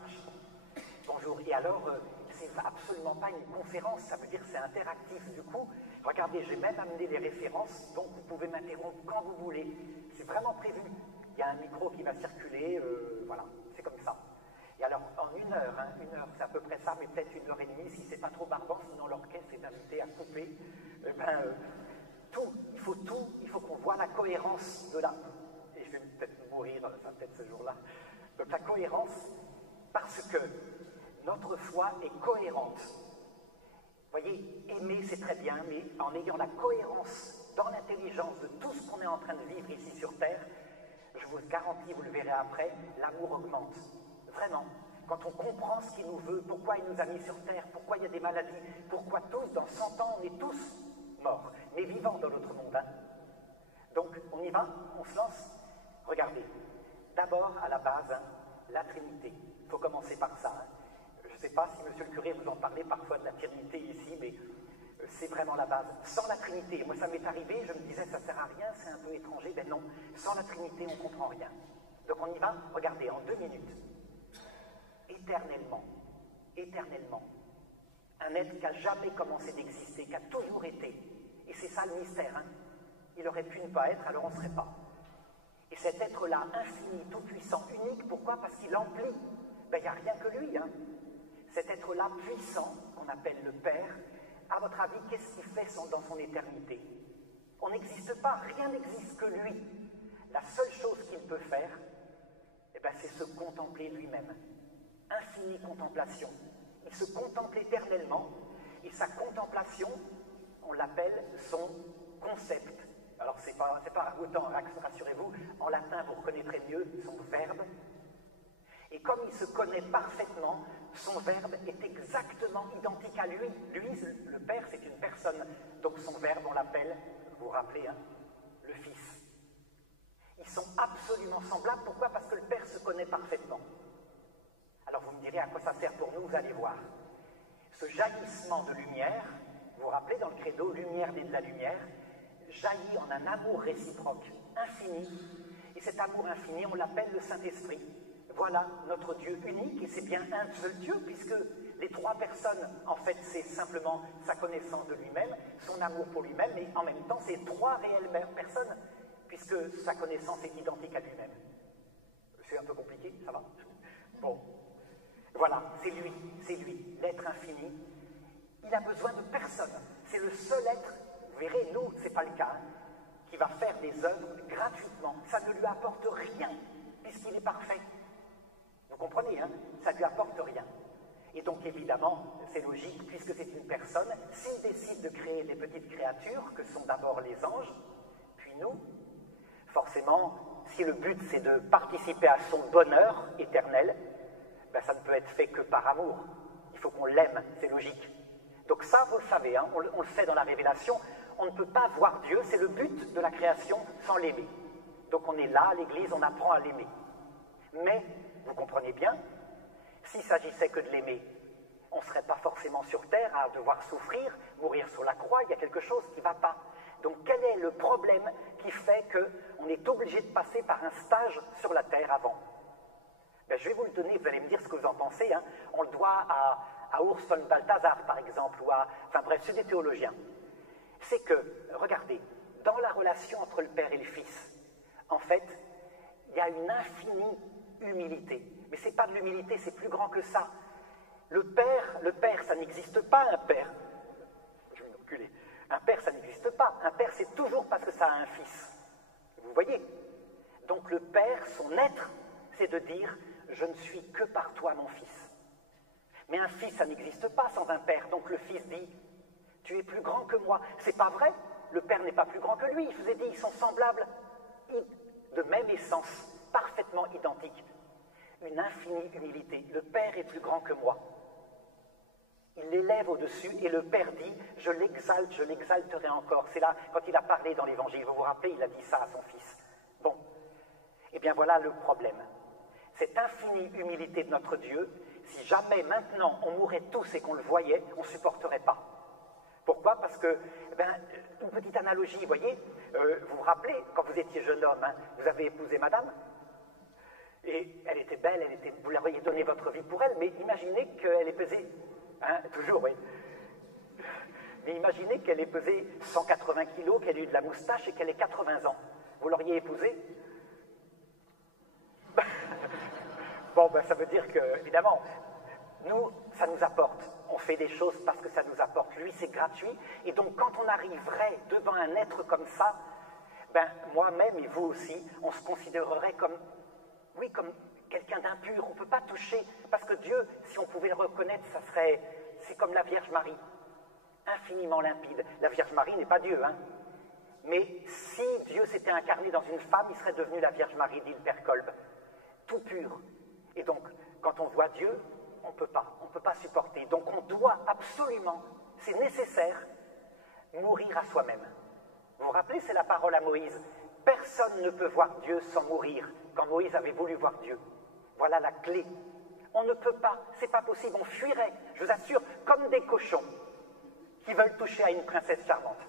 marche. Bonjour. Et alors, c'est absolument pas une conférence, ça veut dire que c'est interactif. Du coup, regardez, j'ai même amené les références, donc vous pouvez m'interrompre quand vous voulez. C'est vraiment prévu. Il y a un micro qui va circuler, voilà, c'est comme ça. Et alors, en une heure, c'est à peu près ça, mais peut-être 1h30, si c'est pas trop barbant, sinon l'orchestre est invité à couper. Il faut qu'on voit la cohérence de la... Et je vais peut-être mourir, ça peut-être ce jour-là. Donc la cohérence, parce que notre foi est cohérente. Vous voyez, aimer c'est très bien, mais en ayant la cohérence dans l'intelligence de tout ce qu'on est en train de vivre ici sur Terre, je vous garantis, vous le verrez après, l'amour augmente. Vraiment. Quand on comprend ce qu'il nous veut, pourquoi il nous a mis sur Terre, pourquoi il y a des maladies, pourquoi tous, dans 100 ans, on est tous morts, mais vivants dans l'autre monde. Hein. Donc, on y va, on se lance. Regardez, d'abord, à la base, la Trinité. Il faut commencer par ça. Je ne sais pas si monsieur le curé vous en parlez parfois de la Trinité ici, mais c'est vraiment la base. Sans la Trinité, moi ça m'est arrivé, je me disais ça ne sert à rien, c'est un peu étranger, ben non, sans la Trinité on ne comprend rien. Donc on y va, regardez, en 2 minutes. Éternellement, un être qui n'a jamais commencé d'exister, qui a toujours été. Et c'est ça le mystère. Hein. Il aurait pu ne pas être, alors on ne serait pas. Et cet être-là, infini, tout-puissant, unique, pourquoi? Parce qu'il emplit. Ben, il n'y a rien que lui. Hein. Cet être-là puissant, qu'on appelle le Père, à votre avis, qu'est-ce qu'il fait dans son éternité? On n'existe pas, rien n'existe que lui. La seule chose qu'il peut faire, eh ben, c'est se contempler lui-même. Infinie contemplation. Il se contemple éternellement, et sa contemplation, on l'appelle son concept. Alors, c'est pas autant, rassurez-vous, en latin, vous reconnaîtrez mieux son verbe. Et comme il se connaît parfaitement, son verbe est exactement identique à lui. Lui, le Père, c'est une personne. Donc son verbe, on l'appelle, vous vous rappelez, hein, le Fils. Ils sont absolument semblables. Pourquoi? Parce que le Père se connaît parfaitement. Alors vous me direz à quoi ça sert pour nous, vous allez voir. Ce jaillissement de lumière, vous vous rappelez dans le credo, lumière née de la lumière, jaillit en un amour réciproque, infini. Et cet amour infini, on l'appelle le Saint-Esprit. Voilà notre Dieu unique, et c'est bien un seul Dieu, puisque les 3 personnes, en fait, c'est simplement sa connaissance de lui-même, son amour pour lui-même, mais en même temps, c'est 3 réelles personnes, puisque sa connaissance est identique à lui-même. C'est un peu compliqué, ça va? Bon. Voilà, c'est lui, l'être infini. Il a besoin de personne. C'est le seul être, vous verrez, nous, c'est pas le cas, hein, qui va faire des œuvres gratuitement. Ça ne lui apporte rien, puisqu'il est parfait. Vous comprenez, hein? Ça ne lui apporte rien. Et donc, évidemment, c'est logique, puisque c'est une personne, s'il décide de créer des petites créatures, que sont d'abord les anges, puis nous, forcément, si le but c'est de participer à son bonheur éternel, ben, ça ne peut être fait que par amour. Il faut qu'on l'aime, c'est logique. Donc ça, vous le savez, hein, on le sait dans la révélation, on ne peut pas voir Dieu, c'est le but de la création sans l'aimer. Donc on est là, à l'Église, on apprend à l'aimer. Mais, vous comprenez bien, s'il s'agissait que de l'aimer, on ne serait pas forcément sur terre à devoir souffrir, mourir sur la croix, il y a quelque chose qui ne va pas. Donc quel est le problème qui fait qu'on est obligé de passer par un stage sur la terre avant? Ben, je vais vous le donner, vous allez me dire ce que vous en pensez. Hein. On le doit à Urs von Balthasar, par exemple, ou enfin bref, c'est des théologiens. C'est que, regardez, dans la relation entre le Père et le Fils, en fait, il y a une infinie humilité. Mais ce n'est pas de l'humilité, c'est plus grand que ça. Le Père, ça n'existe pas, un Père. Je vais me reculer. Un Père, ça n'existe pas. Un Père, c'est toujours parce que ça a un Fils. Vous voyez? Donc le Père, son être, c'est de dire « Je ne suis que par toi, mon Fils ». Mais un Fils, ça n'existe pas sans un Père. Donc le Fils dit « Tu es plus grand que moi ». C'est pas vrai. Le Père n'est pas plus grand que lui. Je vous ai dit, ils sont semblables, de même essence, parfaitement identiques. Une infinie humilité. Le Père est plus grand que moi. Il l'élève au-dessus et le Père dit « Je l'exalte, je l'exalterai encore ». C'est là, quand il a parlé dans l'Évangile, vous vous rappelez, il a dit ça à son Fils. Bon, eh bien voilà le problème. Cette infinie humilité de notre Dieu, si jamais maintenant on mourrait tous et qu'on le voyait, on ne supporterait pas. Pourquoi? Parce que, une petite analogie, vous voyez, vous vous rappelez, quand vous étiez jeune homme, hein, vous avez épousé madame, et Et elle était belle, vous leur auriez donné votre vie pour elle, mais imaginez qu'elle ait pesé, hein, toujours, oui. Mais imaginez qu'elle ait pesé 180 kilos, qu'elle ait eu de la moustache et qu'elle ait 80 ans. Vous l'auriez épousée? Bon, ben, ça veut dire que, évidemment, nous, ça nous apporte. On fait des choses parce que ça nous apporte. Lui, c'est gratuit. Et donc, quand on arriverait devant un être comme ça, ben, moi-même et vous aussi, on se considérerait comme, oui, comme quelqu'un d'impur. On ne peut pas toucher, parce que Dieu, si on pouvait le reconnaître, ça serait, c'est comme la Vierge Marie, infiniment limpide. La Vierge Marie n'est pas Dieu, hein. Mais si Dieu s'était incarné dans une femme, il serait devenu la Vierge Marie, dit le Père Kolb, tout pur. Et donc, quand on voit Dieu, on ne peut pas supporter. Donc on doit absolument, c'est nécessaire, mourir à soi-même. Vous vous rappelez, c'est la parole à Moïse. Personne ne peut voir Dieu sans mourir, quand Moïse avait voulu voir Dieu. Voilà la clé. On ne peut pas, c'est pas possible, on fuirait, je vous assure, comme des cochons qui veulent toucher à une princesse charmante.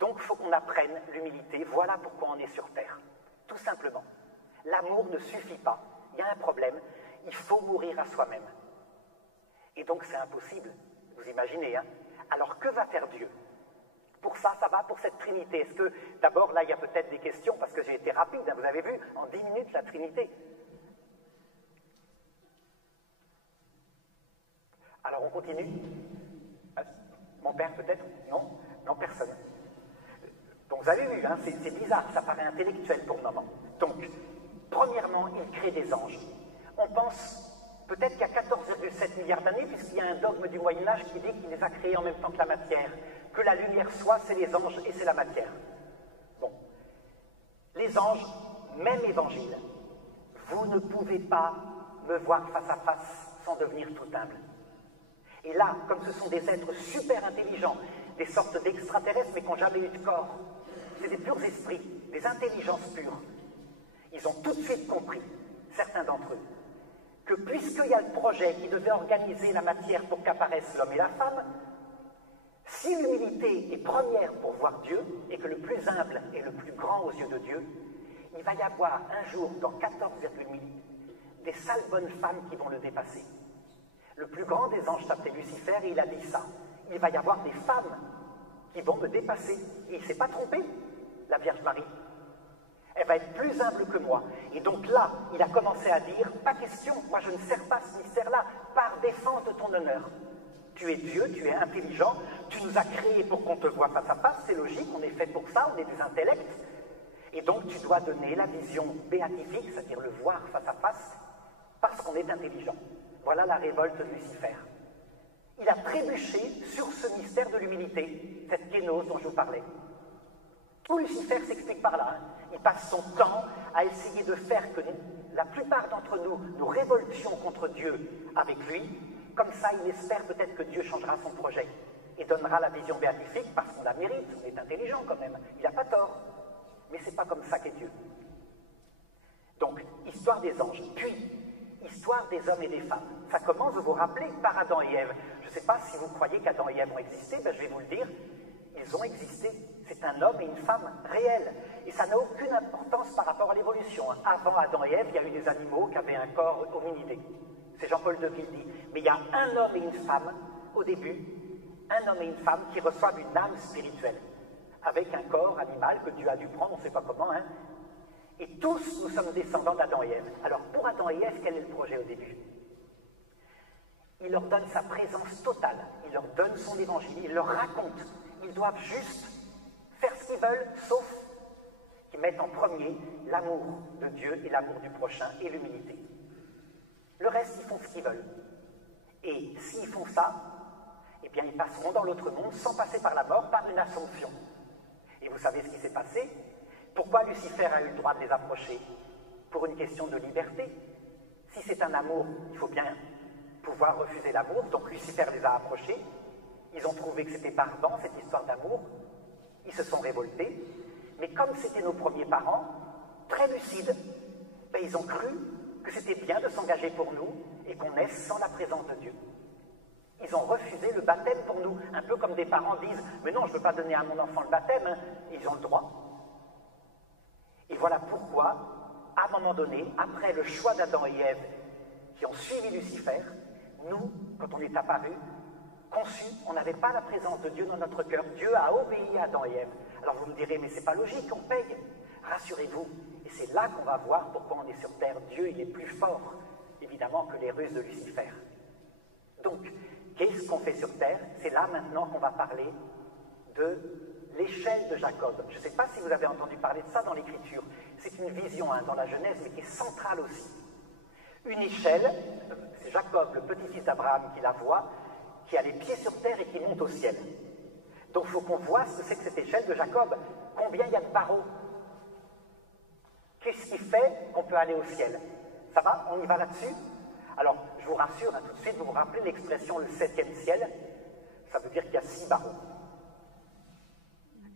Donc il faut qu'on apprenne l'humilité, voilà pourquoi on est sur terre. Tout simplement. L'amour ne suffit pas, il y a un problème, il faut mourir à soi-même. Et donc c'est impossible, vous imaginez, hein? Alors que va faire Dieu? Pour ça, ça va pour cette Trinité. Est-ce que, d'abord, là, il y a peut-être des questions, parce que j'ai été rapide, hein, vous avez vu, en 10 minutes, la Trinité. Alors on continue. Mon père peut-être? Non? Non, personne. Donc vous avez vu, hein, c'est bizarre, ça paraît intellectuel pour le moment. Donc, premièrement, il crée des anges. On pense peut-être qu'il y a 14,7 milliards d'années, puisqu'il y a un dogme du Moyen-Âge qui dit qu'il les a créés en même temps que la matière, que la lumière soit, c'est les anges et c'est la matière. Bon. Les anges, même évangile, vous ne pouvez pas me voir face à face sans devenir tout humble. Et là, comme ce sont des êtres super intelligents, des sortes d'extraterrestres mais qui n'ont jamais eu de corps, c'est des purs esprits, des intelligences pures. Ils ont tout de suite compris, certains d'entre eux, que puisqu'il y a le projet qui devait organiser la matière pour qu'apparaissent l'homme et la femme, si l'humilité est première pour voir Dieu, et que le plus humble est le plus grand aux yeux de Dieu, il va y avoir un jour, dans 14,8, des sales bonnes femmes qui vont le dépasser. Le plus grand des anges s'appelait Lucifer et il a dit ça. Il va y avoir des femmes qui vont me dépasser. Et il ne s'est pas trompé, la Vierge Marie. Elle va être plus humble que moi. Et donc là, il a commencé à dire, pas question, moi je ne sers pas ce mystère-là, par défense de ton honneur. Tu es Dieu, tu es intelligent, tu nous as créés pour qu'on te voie face à face, c'est logique, on est fait pour ça, on est des intellects. Et donc tu dois donner la vision béatifique, c'est-à-dire le voir face à face, parce qu'on est intelligent. Voilà la révolte de Lucifer. Il a trébuché sur ce mystère de l'humilité, cette kénose dont je vous parlais. Tout Lucifer s'explique par là. Hein. Il passe son temps à essayer de faire que la plupart d'entre nous, nous révoltions contre Dieu avec lui. Comme ça, il espère peut-être que Dieu changera son projet et donnera la vision béatifique parce qu'on la mérite. On est intelligent quand même. Il n'a pas tort. Mais c'est pas comme ça qu'est Dieu. Donc, histoire des anges. Puis, histoire des hommes et des femmes. Ça commence, vous vous rappelez, par Adam et Ève. Je ne sais pas si vous croyez qu'Adam et Ève ont existé, ben je vais vous le dire. Ils ont existé. C'est un homme et une femme réels. Et ça n'a aucune importance par rapport à l'évolution. Avant Adam et Ève, il y a eu des animaux qui avaient un corps hominidé. C'est Jean-Paul II qui le dit. Mais il y a un homme et une femme, au début, un homme et une femme qui reçoivent une âme spirituelle, avec un corps animal que Dieu a dû prendre, on ne sait pas comment, hein. Et tous, nous sommes descendants d'Adam et Ève. Alors, pour Adam et Ève, quel est le projet au début? Il leur donne sa présence totale, il leur donne son évangile, il leur raconte. Ils doivent juste faire ce qu'ils veulent, sauf qu'ils mettent en premier l'amour de Dieu et l'amour du prochain et l'humilité. Le reste, ils font ce qu'ils veulent. Et s'ils font ça, eh bien, ils passeront dans l'autre monde sans passer par la mort, par une assomption. Et vous savez ce qui s'est passé? Pourquoi Lucifer a eu le droit de les approcher? Pour une question de liberté. Si c'est un amour, il faut bien pouvoir refuser l'amour. Donc Lucifer les a approchés. Ils ont trouvé que c'était barbant, cette histoire d'amour. Ils se sont révoltés. Mais comme c'était nos premiers parents, très lucides, ben ils ont cru que c'était bien de s'engager pour nous et qu'on naisse sans la présence de Dieu. Ils ont refusé le baptême pour nous, un peu comme des parents disent « Mais non, je ne veux pas donner à mon enfant le baptême. » Ils ont le droit. Et voilà pourquoi à un moment donné, après le choix d'Adam et Ève, qui ont suivi Lucifer, nous, quand on est apparu, conçus, on n'avait pas la présence de Dieu dans notre cœur. Dieu a obéi à Adam et Ève. Alors vous me direz, mais c'est pas logique, on paye. Rassurez-vous, et c'est là qu'on va voir pourquoi on est sur terre. Dieu, il est plus fort, évidemment, que les ruses de Lucifer. Donc, qu'est-ce qu'on fait sur terre? C'est là maintenant qu'on va parler de l'échelle de Jacob. Je ne sais pas si vous avez entendu parler de ça dans l'Écriture. C'est une vision dans la Genèse, mais qui est centrale aussi. Une échelle, c'est Jacob, le petit-fils d'Abraham, qui la voit, qui a les pieds sur terre et qui monte au ciel. Donc il faut qu'on voit ce que c'est que cette échelle de Jacob. Combien il y a de barreaux? Qu'est-ce qui fait qu'on peut aller au ciel? Ça va? On y va là-dessus? Alors, je vous rassure, tout de suite, vous vous rappelez l'expression « le 7e ciel », ça veut dire qu'il y a 6 barreaux.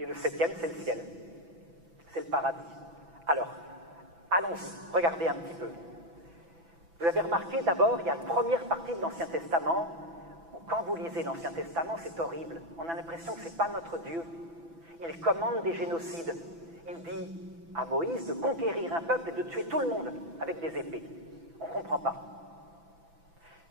Et le 7e, c'est le ciel. C'est le paradis. Alors, allons-y, regardez un petit peu. Vous avez remarqué, d'abord, il y a la première partie de l'Ancien Testament. Quand vous lisez l'Ancien Testament, c'est horrible. On a l'impression que ce n'est pas notre Dieu. Il commande des génocides. Il dit à Moïse de conquérir un peuple et de tuer tout le monde avec des épées. On ne comprend pas.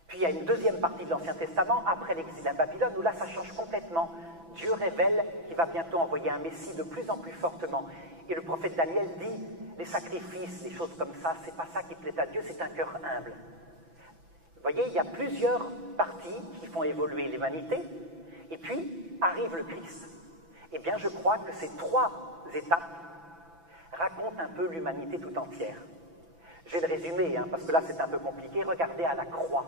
Puis il y a une deuxième partie de l'Ancien Testament, après l'exil à Babylone, où là ça change complètement. Dieu révèle qu'il va bientôt envoyer un Messie de plus en plus fortement. Et le prophète Daniel dit, les sacrifices, les choses comme ça, c'est pas ça qui plaît à Dieu, c'est un cœur humble. Vous voyez, il y a plusieurs parties qui font évoluer l'humanité, et puis arrive le Christ. Eh bien, je crois que ces 3 étapes racontent un peu l'humanité tout entière. Je vais le résumer, parce que là c'est un peu compliqué. Regardez à la croix.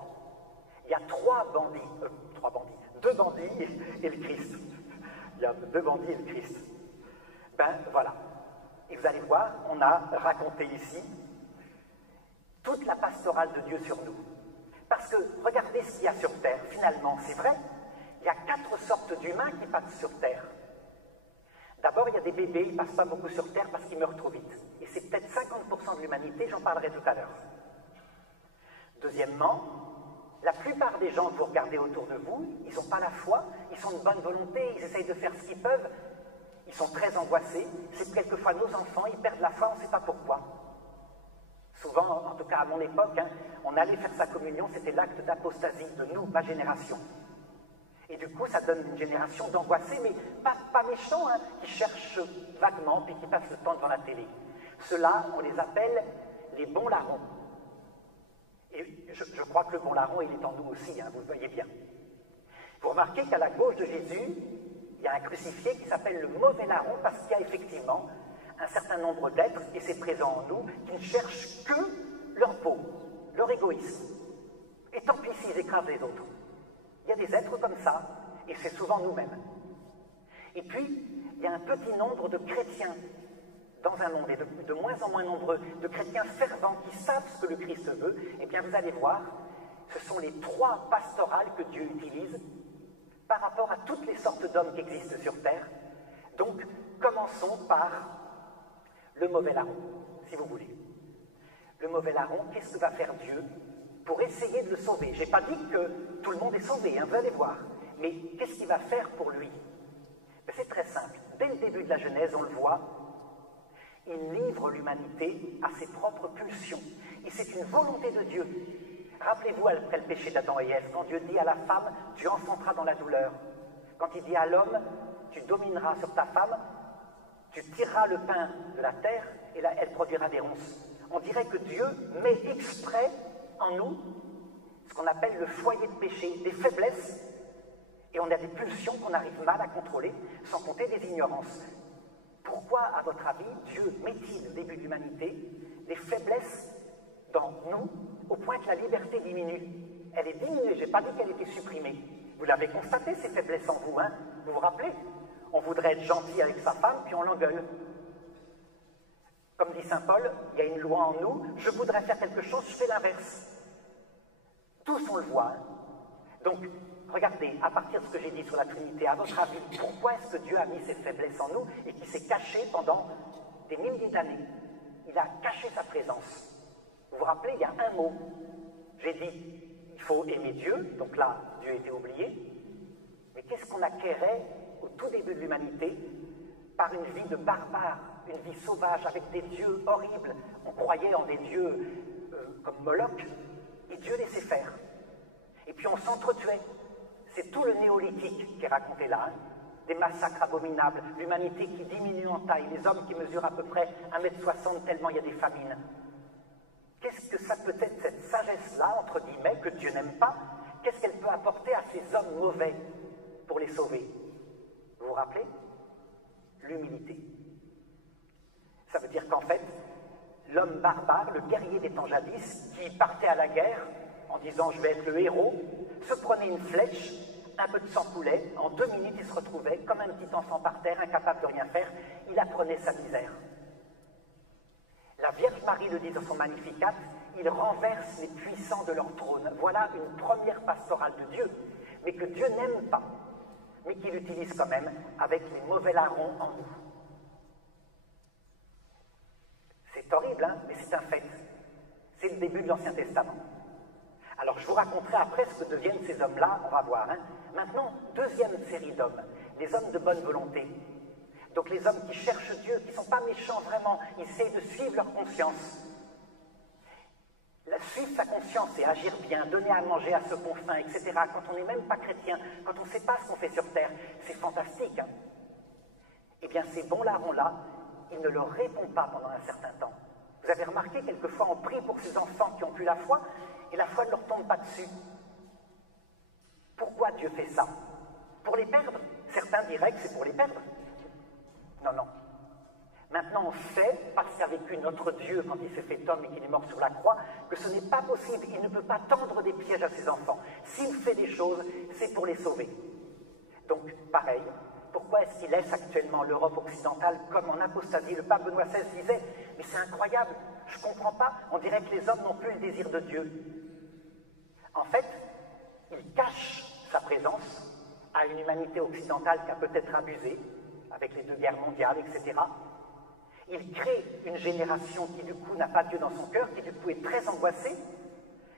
Il y a 2 bandits et le Christ. Il y a 2 bandits et le Christ. Ben voilà. Et vous allez voir, on a raconté ici toute la pastorale de Dieu sur nous. Parce que, regardez ce qu'il y a sur Terre. Finalement, c'est vrai, il y a 4 sortes d'humains qui passent sur Terre. D'abord, il y a des bébés, ils ne passent pas beaucoup sur Terre parce qu'ils meurent trop vite. Et c'est peut-être 50% de l'humanité, j'en parlerai tout à l'heure. Deuxièmement, la plupart des gens que vous regardez autour de vous, ils n'ont pas la foi, ils sont de bonne volonté, ils essayent de faire ce qu'ils peuvent, ils sont très angoissés. C'est quelquefois nos enfants, ils perdent la foi, on ne sait pas pourquoi. Souvent, en tout cas à mon époque, on allait faire sa communion, c'était l'acte d'apostasie de nous, ma génération. Et du coup, ça donne une génération d'angoissés, mais pas méchants, qui cherchent vaguement, puis qui passent le temps devant la télé. Ceux-là, on les appelle les bons larrons. Et je crois que le bon larron, il est en nous aussi, vous le voyez bien. Vous remarquez qu'à la gauche de Jésus, il y a un crucifié qui s'appelle le mauvais larron, parce qu'il y a effectivement un certain nombre d'êtres, et c'est présent en nous, qui ne cherchent que leur peau, leur égoïsme. Et tant pis s'ils écrasent les autres. Il y a des êtres comme ça, et c'est souvent nous-mêmes. Et puis, il y a un petit nombre de chrétiens dans un monde, et de moins en moins nombreux, de chrétiens fervents qui savent ce que le Christ veut. Eh bien, vous allez voir, ce sont les 3 pastorales que Dieu utilise par rapport à toutes les sortes d'hommes qui existent sur Terre. Donc, commençons par le mauvais larron, si vous voulez. Le mauvais larron, qu'est-ce que va faire Dieu pour essayer de le sauver? Je n'ai pas dit que tout le monde est sauvé, vous allez voir. Mais qu'est-ce qu'il va faire pour lui? C'est très simple. Dès le début de la Genèse, on le voit, il livre l'humanité à ses propres pulsions. Et c'est une volonté de Dieu. Rappelez-vous, après le péché d'Adam et Ève, quand Dieu dit à la femme, tu enfanteras dans la douleur. Quand il dit à l'homme, tu domineras sur ta femme, tu tireras le pain de la terre, et là, elle produira des ronces. On dirait que Dieu met exprès en nous ce qu'on appelle le foyer de péché, des faiblesses, et on a des pulsions qu'on arrive mal à contrôler, sans compter des ignorances. Pourquoi, à votre avis, Dieu met-il au début de l'humanité des faiblesses dans nous, au point que la liberté diminue? Elle est diminuée, je n'ai pas dit qu'elle était supprimée. Vous l'avez constaté, ces faiblesses en vous, vous vous rappelez? On voudrait être gentil avec sa femme, puis on l'engueule. Comme dit saint Paul, il y a une loi en nous, je voudrais faire quelque chose, je fais l'inverse. Tous on le voit. Donc, regardez, à partir de ce que j'ai dit sur la Trinité, à votre avis, pourquoi est-ce que Dieu a mis ces faiblesses en nous et qui s'est caché pendant des milliers d'années? Il a caché sa présence. Vous vous rappelez, il y a un mot. J'ai dit, il faut aimer Dieu, donc là, Dieu était oublié. Mais qu'est-ce qu'on acquérait au tout début de l'humanité par une vie de barbare? une vie sauvage avec des dieux horribles. On croyait en des dieux comme Moloch, et Dieu laissait faire. Et puis on s'entretuait. C'est tout le néolithique qui est raconté là, hein. Des massacres abominables, l'humanité qui diminue en taille, les hommes qui mesurent à peu près 1,60 m tellement il y a des famines. Qu'est-ce que ça peut être, cette sagesse-là, entre guillemets, que Dieu n'aime pas? Qu'est-ce qu'elle peut apporter à ces hommes mauvais pour les sauver? Vous vous rappelez? L'humilité. Ça veut dire qu'en fait, l'homme barbare, le guerrier des temps jadis, qui partait à la guerre en disant « je vais être le héros », se prenait une flèche, un peu de sang coulait, en 2 minutes il se retrouvait comme un petit enfant par terre, incapable de rien faire, il apprenait sa misère. La Vierge Marie le dit dans son Magnificat, il renverse les puissants de leur trône. Voilà une première pastorale de Dieu, mais que Dieu n'aime pas, mais qu'il utilise quand même avec les mauvais larrons en nous. C'est horrible, hein, mais c'est un fait. C'est le début de l'Ancien Testament. Alors je vous raconterai après ce que deviennent ces hommes-là, on va voir. Hein. Maintenant, deuxième série d'hommes, les hommes de bonne volonté. Donc les hommes qui cherchent Dieu, qui ne sont pas méchants vraiment, ils essaient de suivre leur conscience. Suivre sa conscience et agir bien, donner à manger à ceux qu'on faim, etc. Quand on n'est même pas chrétien, quand on ne sait pas ce qu'on fait sur terre, c'est fantastique. Hein. Eh bien ces bons larrons-là, ils ne leur répondent pas pendant un certain temps. Vous avez remarqué, quelquefois on prie pour ces enfants qui ont plus la foi, et la foi ne leur tombe pas dessus. Pourquoi Dieu fait ça? Pour les perdre? Certains diraient que c'est pour les perdre. Non, non. Maintenant on sait, parce qu'a vécu notre Dieu quand il s'est fait homme et qu'il est mort sur la croix, que ce n'est pas possible, il ne peut pas tendre des pièges à ses enfants. S'il fait des choses, c'est pour les sauver. Donc, pareil, pourquoi est-ce qu'il laisse actuellement l'Europe occidentale comme en apostasie? Le pape Benoît XVI disait, mais c'est incroyable, je ne comprends pas, on dirait que les hommes n'ont plus le désir de Dieu. En fait, il cache sa présence à une humanité occidentale qui a peut-être abusé, avec les 2 guerres mondiales, etc. Il crée une génération qui du coup n'a pas Dieu dans son cœur, qui du coup est très angoissée,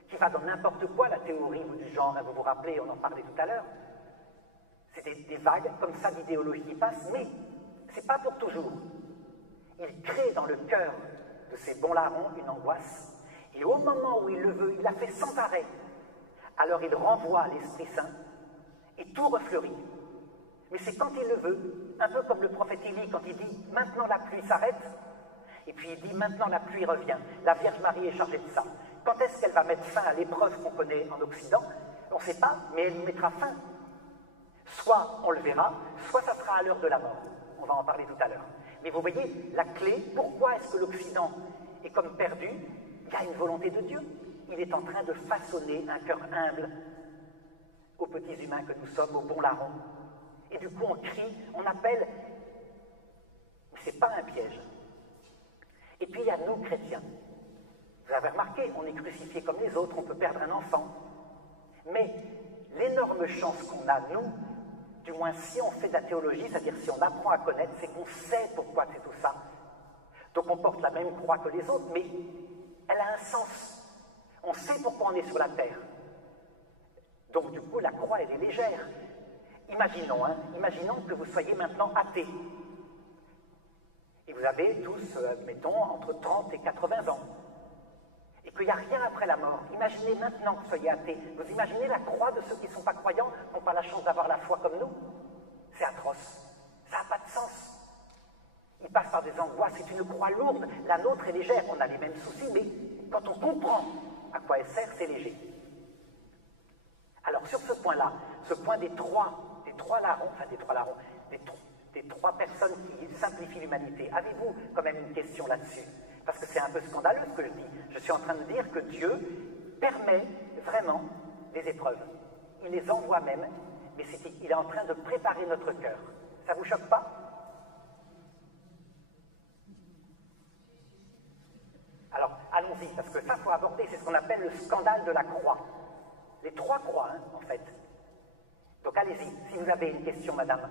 qui va dans n'importe quoi, la théorie ou du genre, vous vous rappelez, on en parlait tout à l'heure. C'est des vagues comme ça d'idéologie qui passent, mais ce n'est pas pour toujours. Il crée dans le cœur de ces bons larrons une angoisse, et au moment où il le veut, il la fait sans arrêt. Alors il renvoie l'Esprit Saint, et tout refleurit. Mais c'est quand il le veut, un peu comme le prophète Élie, quand il dit « maintenant la pluie s'arrête », et puis il dit « maintenant la pluie revient ». La Vierge Marie est chargée de ça. Quand est-ce qu'elle va mettre fin à l'épreuve qu'on connaît en Occident? On ne sait pas, mais elle mettra fin. Soit on le verra, soit ça sera à l'heure de la mort. On va en parler tout à l'heure. Mais vous voyez, la clé, pourquoi est-ce que l'Occident est comme perdu? Il y a une volonté de Dieu. Il est en train de façonner un cœur humble aux petits humains que nous sommes, aux bons larrons. Et du coup, on crie, on appelle, mais ce n'est pas un piège. Et puis, il y a nous, chrétiens. Vous avez remarqué, on est crucifiés comme les autres, on peut perdre un enfant. Mais l'énorme chance qu'on a, nous, du moins si on fait de la théologie, c'est-à-dire si on apprend à connaître, c'est qu'on sait pourquoi c'est tout ça. Donc on porte la même croix que les autres, mais elle a un sens. On sait pourquoi on est sur la terre. Donc du coup, la croix, elle est légère. Imaginons, imaginons que vous soyez maintenant athée. Et vous avez tous, mettons, entre 30 et 80 ans. Et qu'il n'y a rien après la mort. Imaginez maintenant que vous soyez athée. Vous imaginez la croix de ceux qui ne sont pas croyants, qui n'ont pas la chance d'avoir la foi comme nous? C'est atroce. Ça n'a pas de sens. Ils passent par des angoisses. C'est une croix lourde. La nôtre est légère. On a les mêmes soucis, mais quand on comprend à quoi elle sert, c'est léger. Alors sur ce point-là, ce point des trois larrons, enfin des trois personnes qui simplifient l'humanité, avez-vous quand même une question là-dessus? Parce que c'est un peu scandaleux ce que je dis. Je suis en train de dire que Dieu permet vraiment des épreuves. Il les envoie même, mais il est en train de préparer notre cœur. Ça ne vous choque pas? Alors, allons-y, parce que ça, il faut aborder, c'est ce qu'on appelle le scandale de la croix. Les 3 croix, en fait. Donc allez-y, si vous avez une question, madame.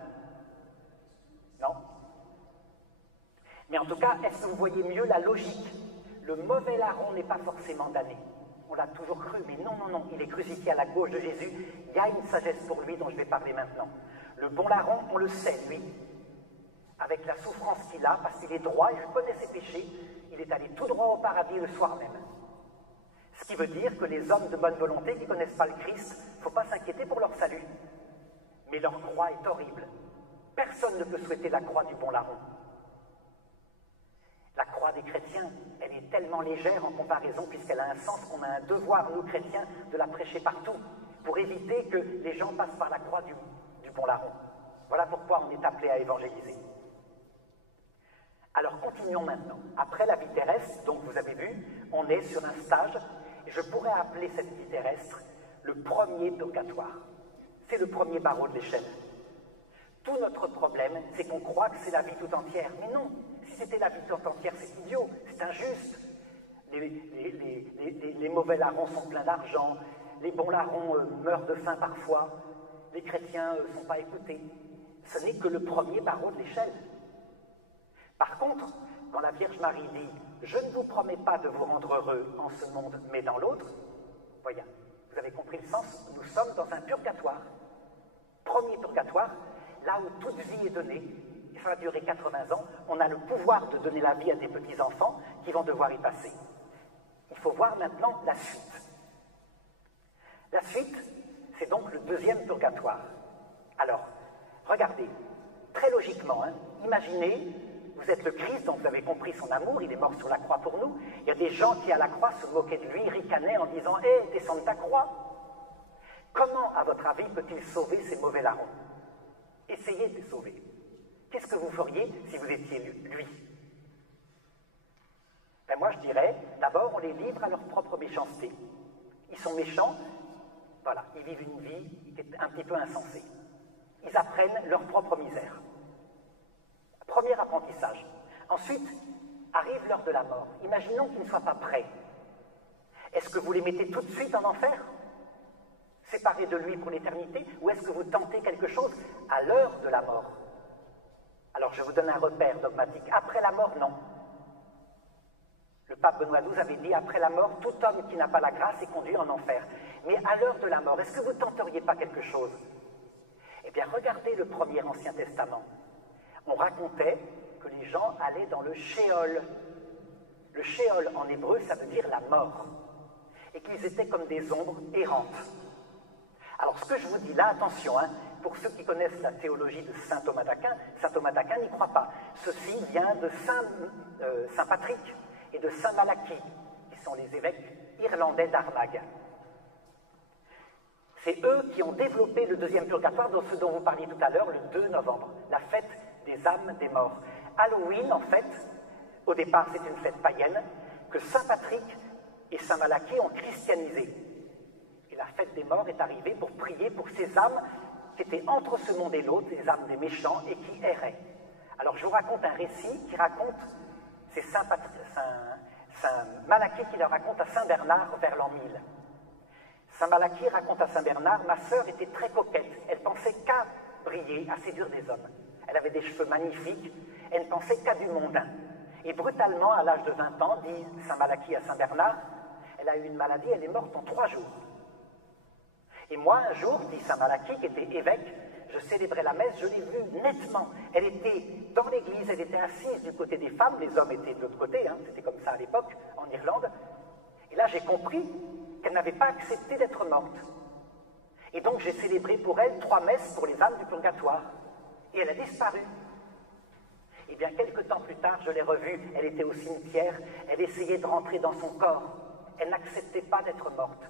Non? Mais en tout cas, est-ce que vous voyez mieux la logique? Le mauvais larron n'est pas forcément damné. On l'a toujours cru, mais non, non, non, il est crucifié à la gauche de Jésus. Il y a une sagesse pour lui dont je vais parler maintenant. Le bon larron, on le sait, lui. avec la souffrance qu'il a, parce qu'il est droit, il reconnaît ses péchés, il est allé tout droit au paradis le soir même. Ce qui veut dire que les hommes de bonne volonté qui ne connaissent pas le Christ, il ne faut pas s'inquiéter pour leur salut. Mais leur croix est horrible. Personne ne peut souhaiter la croix du bon larron. La croix des chrétiens, elle est tellement légère en comparaison, puisqu'elle a un sens qu'on a un devoir, nous chrétiens, de la prêcher partout, pour éviter que les gens passent par la croix du bon larron. Voilà pourquoi on est appelé à évangéliser. Alors continuons maintenant. Après la vie terrestre, donc vous avez vu, on est sur un stage, et je pourrais appeler cette vie terrestre le premier purgatoire. C'est le premier barreau de l'échelle. Tout notre problème, c'est qu'on croit que c'est la vie tout entière. Mais non, si c'était la vie tout entière, c'est idiot, c'est injuste. Les mauvais larrons sont pleins d'argent, les bons larrons meurent de faim parfois, les chrétiens ne sont pas écoutés. Ce n'est que le premier barreau de l'échelle. Par contre, quand la Vierge Marie dit « Je ne vous promets pas de vous rendre heureux en ce monde, mais dans l'autre », voyez, vous avez compris le sens, nous sommes dans un purgatoire. Premier purgatoire, là où toute vie est donnée, ça va durer 80 ans, on a le pouvoir de donner la vie à des petits-enfants qui vont devoir y passer. Il faut voir maintenant la suite. La suite, c'est donc le deuxième purgatoire. Alors, regardez, très logiquement, imaginez, vous êtes le Christ, donc vous avez compris son amour, il est mort sur la croix pour nous. Il y a des gens qui, à la croix, se moquaient de lui, ricanaient en disant « Hé, descends de ta croix !» Comment, à votre avis, peut-il sauver ces mauvais larrons? Essayez de les sauver. Qu'est-ce que vous feriez si vous étiez lui? Ben moi, je dirais, d'abord, on les livre à leur propre méchanceté. Ils sont méchants, voilà, ils vivent une vie qui est un petit peu insensée. Ils apprennent leur propre misère. Premier apprentissage. Ensuite, arrive l'heure de la mort. Imaginons qu'ils ne soient pas prêts. Est-ce que vous les mettez tout de suite en enfer, séparés de lui pour l'éternité, ou est-ce que vous tentez quelque chose à l'heure de la mort? Alors je vous donne un repère dogmatique. Après la mort, non. Le pape Benoît XII avait dit, après la mort, tout homme qui n'a pas la grâce est conduit en enfer. Mais à l'heure de la mort, est-ce que vous ne tenteriez pas quelque chose? Eh bien, regardez le premier Ancien Testament. On racontait que les gens allaient dans le Sheol. Le Sheol, en hébreu, ça veut dire la mort. Et qu'ils étaient comme des ombres errantes. Alors, ce que je vous dis là, attention, pour ceux qui connaissent la théologie de saint Thomas d'Aquin n'y croit pas. Ceci vient de saint Patrick et de saint Malachie, qui sont les évêques irlandais d'Armagh. C'est eux qui ont développé le deuxième purgatoire, ce dont vous parliez tout à l'heure, le 2 novembre, la fête des âmes des morts. Halloween, en fait, au départ, c'est une fête païenne, que saint Patrick et saint Malachie ont christianisé. Et la fête des morts est arrivée pour prier pour ces âmes qui étaient entre ce monde et l'autre, les âmes des méchants, et qui erraient. Alors je vous raconte un récit qui raconte, c'est saint Malachie qui le raconte à saint Bernard vers l'an 1000. Saint Malachie raconte à saint Bernard, ma sœur était très coquette, elle pensait qu'à briller, à séduire des hommes. Elle avait des cheveux magnifiques, elle ne pensait qu'à du mondain. Et brutalement, à l'âge de 20 ans, dit saint Malachie à saint Bernard, elle a eu une maladie, elle est morte en 3 jours. Et moi, un jour, dit saint Malachie, qui était évêque, je célébrais la messe, je l'ai vue nettement. Elle était dans l'église, elle était assise du côté des femmes, les hommes étaient de l'autre côté, c'était comme ça à l'époque, en Irlande. Et là, j'ai compris qu'elle n'avait pas accepté d'être morte. Et donc, j'ai célébré pour elle 3 messes pour les âmes du purgatoire. Et elle a disparu. Et bien, quelque temps plus tard, je l'ai revue, elle était au cimetière, elle essayait de rentrer dans son corps. Elle n'acceptait pas d'être morte.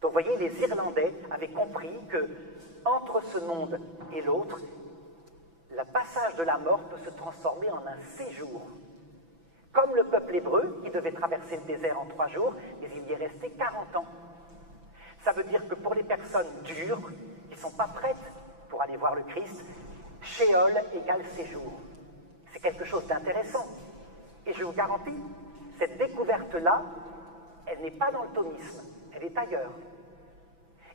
Donc, vous voyez, les Irlandais avaient compris que, entre ce monde et l'autre, le passage de la mort peut se transformer en un séjour. Comme le peuple hébreu, qui devait traverser le désert en 3 jours, mais il y est resté 40 ans. Ça veut dire que pour les personnes dures, qui ne sont pas prêtes pour aller voir le Christ, Sheol égale séjour. C'est quelque chose d'intéressant. Et je vous garantis, cette découverte-là, elle n'est pas dans le thomisme, elle est ailleurs.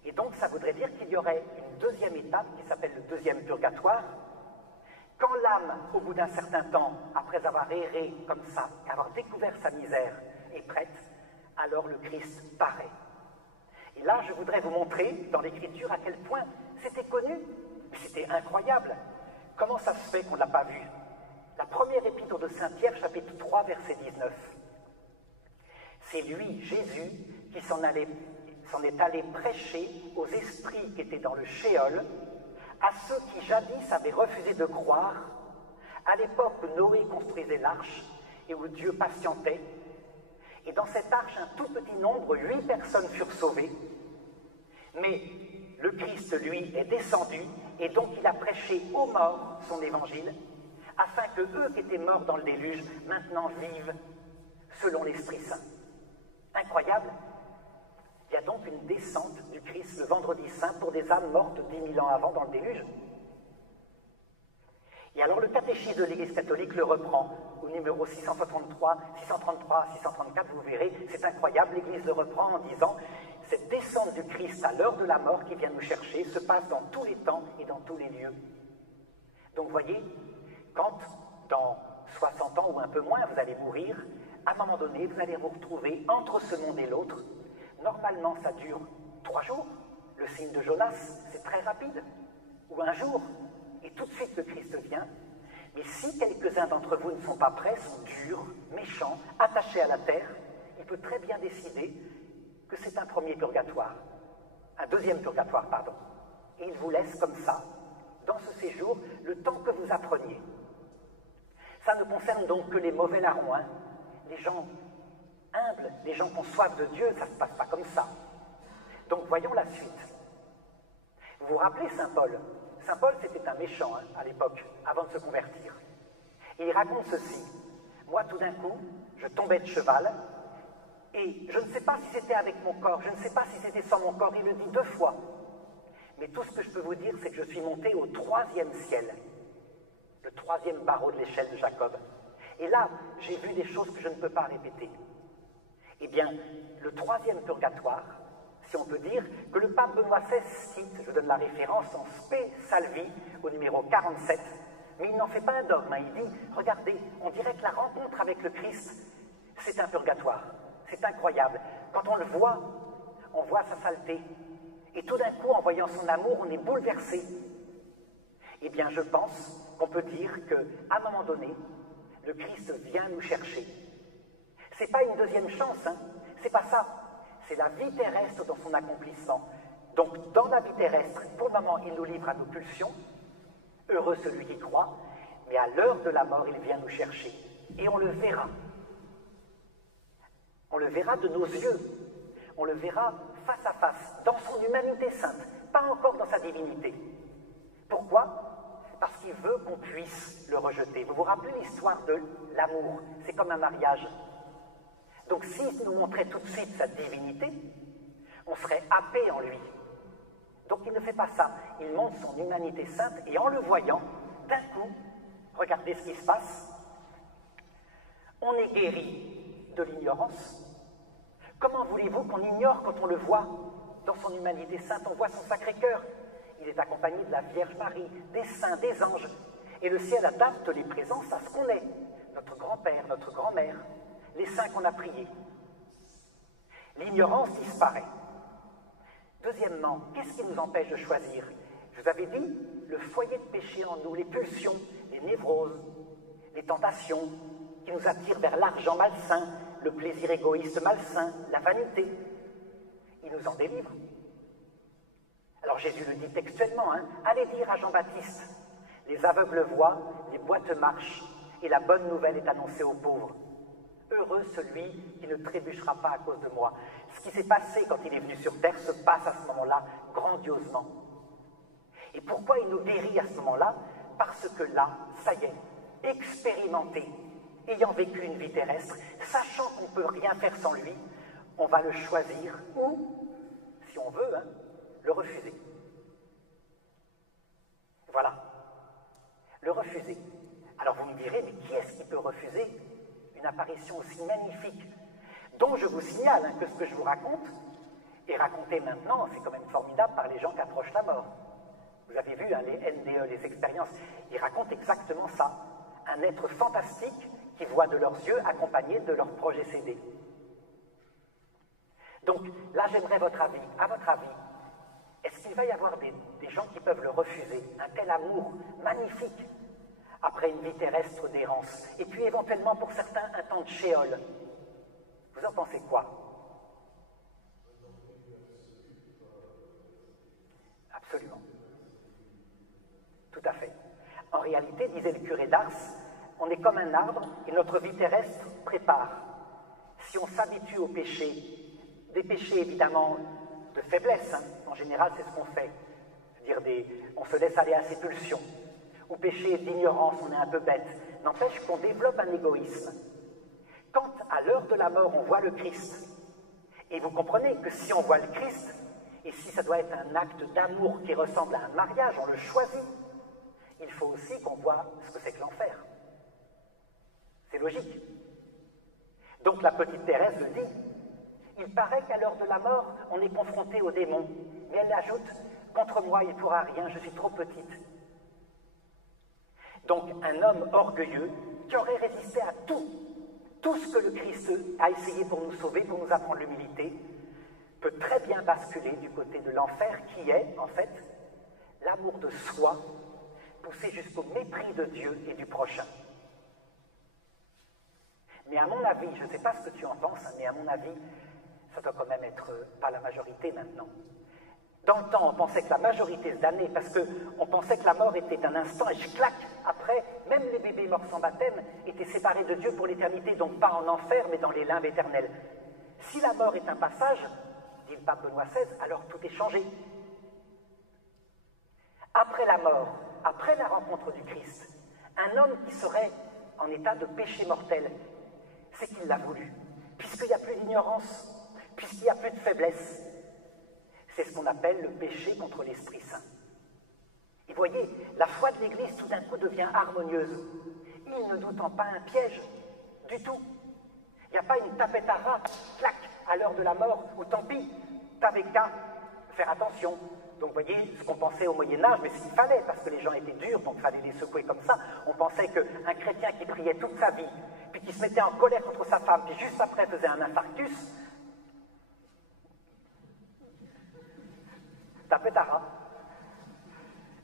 Et donc, ça voudrait dire qu'il y aurait une deuxième étape qui s'appelle le deuxième purgatoire. Quand l'âme, au bout d'un certain temps, après avoir erré comme ça, avoir découvert sa misère, est prête, alors le Christ paraît. Et là, je voudrais vous montrer dans l'Écriture à quel point c'était connu, mais c'était incroyable. Comment ça se fait qu'on ne l'a pas vu? La première épître de Saint Pierre, chapitre 3, verset 19. C'est lui, Jésus, qui s'en est allé prêcher aux esprits qui étaient dans le Shéol, à ceux qui jadis avaient refusé de croire, à l'époque où Noé construisait l'arche et où Dieu patientait. Et dans cette arche, un tout petit nombre, 8 personnes furent sauvées. Mais le Christ, lui, est descendu, et donc il a prêché aux morts son évangile, afin que eux qui étaient morts dans le déluge, maintenant vivent selon l'Esprit Saint. Incroyable. Il y a donc une descente du Christ le vendredi saint pour des âmes mortes 10 000 ans avant dans le déluge. Et alors le catéchisme de l'Église catholique le reprend au numéro 633, 634, vous verrez, c'est incroyable, l'Église le reprend en disant « Cette descente du Christ à l'heure de la mort qui vient nous chercher se passe dans tous les temps et dans tous les lieux. » Donc voyez, quand dans 60 ans ou un peu moins vous allez mourir, à un moment donné vous allez vous retrouver entre ce monde et l'autre. Normalement ça dure 3 jours, le signe de Jonas c'est très rapide, ou un jour, et tout de suite le Christ vient. Mais si quelques-uns d'entre vous ne sont pas prêts, sont durs, méchants, attachés à la terre, il peut très bien décider que c'est un premier purgatoire, un deuxième purgatoire, pardon. Et il vous laisse comme ça, dans ce séjour, le temps que vous appreniez. Ça ne concerne donc que les mauvais larrons, hein, les gens humbles, les gens qui ont soif de Dieu, ça ne se passe pas comme ça. Donc voyons la suite. Vous vous rappelez Saint Paul? Saint Paul, c'était un méchant hein, à l'époque, avant de se convertir. Et il raconte ceci. Moi, tout d'un coup, je tombais de cheval, et je ne sais pas si c'était avec mon corps, je ne sais pas si c'était sans mon corps, il le dit 2 fois. Mais tout ce que je peux vous dire, c'est que je suis monté au 3e ciel, le 3e barreau de l'échelle de Jacob. Et là, j'ai vu des choses que je ne peux pas répéter. Eh bien, le 3e purgatoire, si on peut dire, que le pape Benoît XVI cite, je donne la référence en Spe Salvi, au numéro 47, mais il n'en fait pas un dogme, hein. Il dit, regardez, on dirait que la rencontre avec le Christ, c'est un purgatoire, c'est incroyable. Quand on le voit, on voit sa saleté, et tout d'un coup, en voyant son amour, on est bouleversé. Eh bien, je pense qu'on peut dire qu'à un moment donné, le Christ vient nous chercher. C'est pas une deuxième chance, hein. C'est pas ça. C'est la vie terrestre dans son accomplissement. Donc, dans la vie terrestre, pour le moment, il nous livre à nos pulsions. Heureux celui qui croit. Mais à l'heure de la mort, il vient nous chercher. Et on le verra. On le verra de nos yeux. On le verra face à face, dans son humanité sainte, pas encore dans sa divinité. Pourquoi? Parce qu'il veut qu'on puisse le rejeter. Vous vous rappelez l'histoire de l'amour? C'est comme un mariage. Donc s'il nous montrait tout de suite sa divinité, on serait happé en lui. Donc il ne fait pas ça. Il montre son humanité sainte et en le voyant, d'un coup, regardez ce qui se passe. On est guéri de l'ignorance. Comment voulez-vous qu'on ignore quand on le voit dans son humanité sainte? On voit son Sacré-Cœur. Il est accompagné de la Vierge Marie, des saints, des anges. Et le ciel adapte les présences à ce qu'on est. Notre grand-père, notre grand-mère, les saints qu'on a priés. L'ignorance disparaît. Deuxièmement, qu'est-ce qui nous empêche de choisir? Je vous avais dit, le foyer de péché en nous, les pulsions, les névroses, les tentations qui nous attirent vers l'argent malsain, le plaisir égoïste malsain, la vanité. Il nous en délivre. Alors Jésus le dit textuellement, hein, allez dire à Jean-Baptiste, les aveugles voient, les boiteux marchent, et la bonne nouvelle est annoncée aux pauvres. Heureux celui qui ne trébuchera pas à cause de moi. Ce qui s'est passé quand il est venu sur terre se passe à ce moment-là grandiosement. Et pourquoi il nous guérit à ce moment-là? Parce que là, ça y est, expérimenté, ayant vécu une vie terrestre, sachant qu'on ne peut rien faire sans lui, on va le choisir ou, si on veut, hein, le refuser. Voilà, le refuser. Alors vous me direz, mais qui est-ce qui peut refuser une apparition aussi magnifique, dont je vous signale hein, que ce que je vous raconte est raconté maintenant, c'est quand même formidable par les gens qui approchent la mort. Vous avez vu hein, les NDE, les expériences, ils racontent exactement ça. Un être fantastique qui voit de leurs yeux accompagné de leur projet CD. Donc là, j'aimerais votre avis. À votre avis, est-ce qu'il va y avoir des gens qui peuvent le refuser, un tel amour magnifique, après une vie terrestre d'errance, et puis éventuellement pour certains un temps de shéol. Vous en pensez quoi? Absolument. Tout à fait. En réalité, disait le curé d'Ars, on est comme un arbre et notre vie terrestre prépare. Si on s'habitue au péché, des péchés évidemment de faiblesse, hein, en général c'est ce qu'on fait, c'est-à-dire on se laisse aller à ses pulsions, ou péché d'ignorance, on est un peu bête, n'empêche qu'on développe un égoïsme. Quand à l'heure de la mort on voit le Christ, et vous comprenez que si on voit le Christ, et si ça doit être un acte d'amour qui ressemble à un mariage, on le choisit, il faut aussi qu'on voit ce que c'est que l'enfer. C'est logique. Donc la petite Thérèse le dit. Il paraît qu'à l'heure de la mort, on est confronté au démon. Mais elle ajoute, contre moi, il ne pourra rien, je suis trop petite. Donc un homme orgueilleux qui aurait résisté à tout ce que le Christ a essayé pour nous sauver, pour nous apprendre l'humilité, peut très bien basculer du côté de l'enfer qui est, en fait, l'amour de soi, poussé jusqu'au mépris de Dieu et du prochain. Mais à mon avis, je ne sais pas ce que tu en penses, mais à mon avis, ça doit quand même être pas la majorité maintenant. Dans le temps, on pensait que la majorité se damnait parce qu'on pensait que la mort était un instant et clac, après, même les bébés morts sans baptême étaient séparés de Dieu pour l'éternité, donc pas en enfer, mais dans les limbes éternelles. Si la mort est un passage, dit le pape Benoît XVI, alors tout est changé. Après la mort, après la rencontre du Christ, un homme qui serait en état de péché mortel, c'est qu'il l'a voulu, puisqu'il n'y a plus d'ignorance, puisqu'il n'y a plus de faiblesse. C'est ce qu'on appelle le péché contre l'Esprit Saint. Et voyez, la foi de l'Église tout d'un coup devient harmonieuse, il ne doutant pas un piège, du tout. Il n'y a pas une tapette à rat, clac, à l'heure de la mort, ou tant pis, t'avais qu'à faire attention. Donc vous voyez, ce qu'on pensait au Moyen-Âge, mais s'il fallait, parce que les gens étaient durs, donc il fallait les secouer comme ça, on pensait qu'un chrétien qui priait toute sa vie, puis qui se mettait en colère contre sa femme, puis juste après faisait un infarctus, tapait à rat.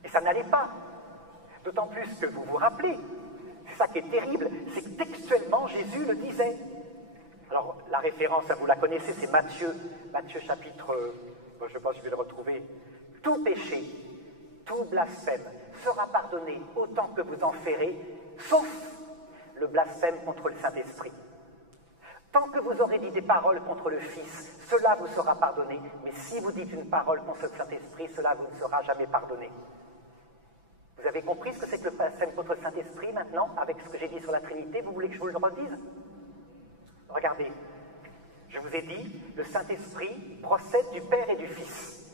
Et ça n'allait pas. D'autant plus que vous vous rappelez, c'est ça qui est terrible, c'est que textuellement Jésus le disait. Alors la référence, vous la connaissez, c'est Matthieu chapitre, je ne sais pas si je vais le retrouver, tout péché, tout blasphème sera pardonné autant que vous en ferez, sauf le blasphème contre le Saint-Esprit. Tant que vous aurez dit des paroles contre le Fils, cela vous sera pardonné, mais si vous dites une parole contre le Saint-Esprit, cela vous ne sera jamais pardonné. Vous avez compris ce que c'est que le blasphème contre le Saint-Esprit maintenant, avec ce que j'ai dit sur la Trinité? Vous voulez que je vous le redise? Regardez, je vous ai dit, le Saint-Esprit procède du Père et du Fils.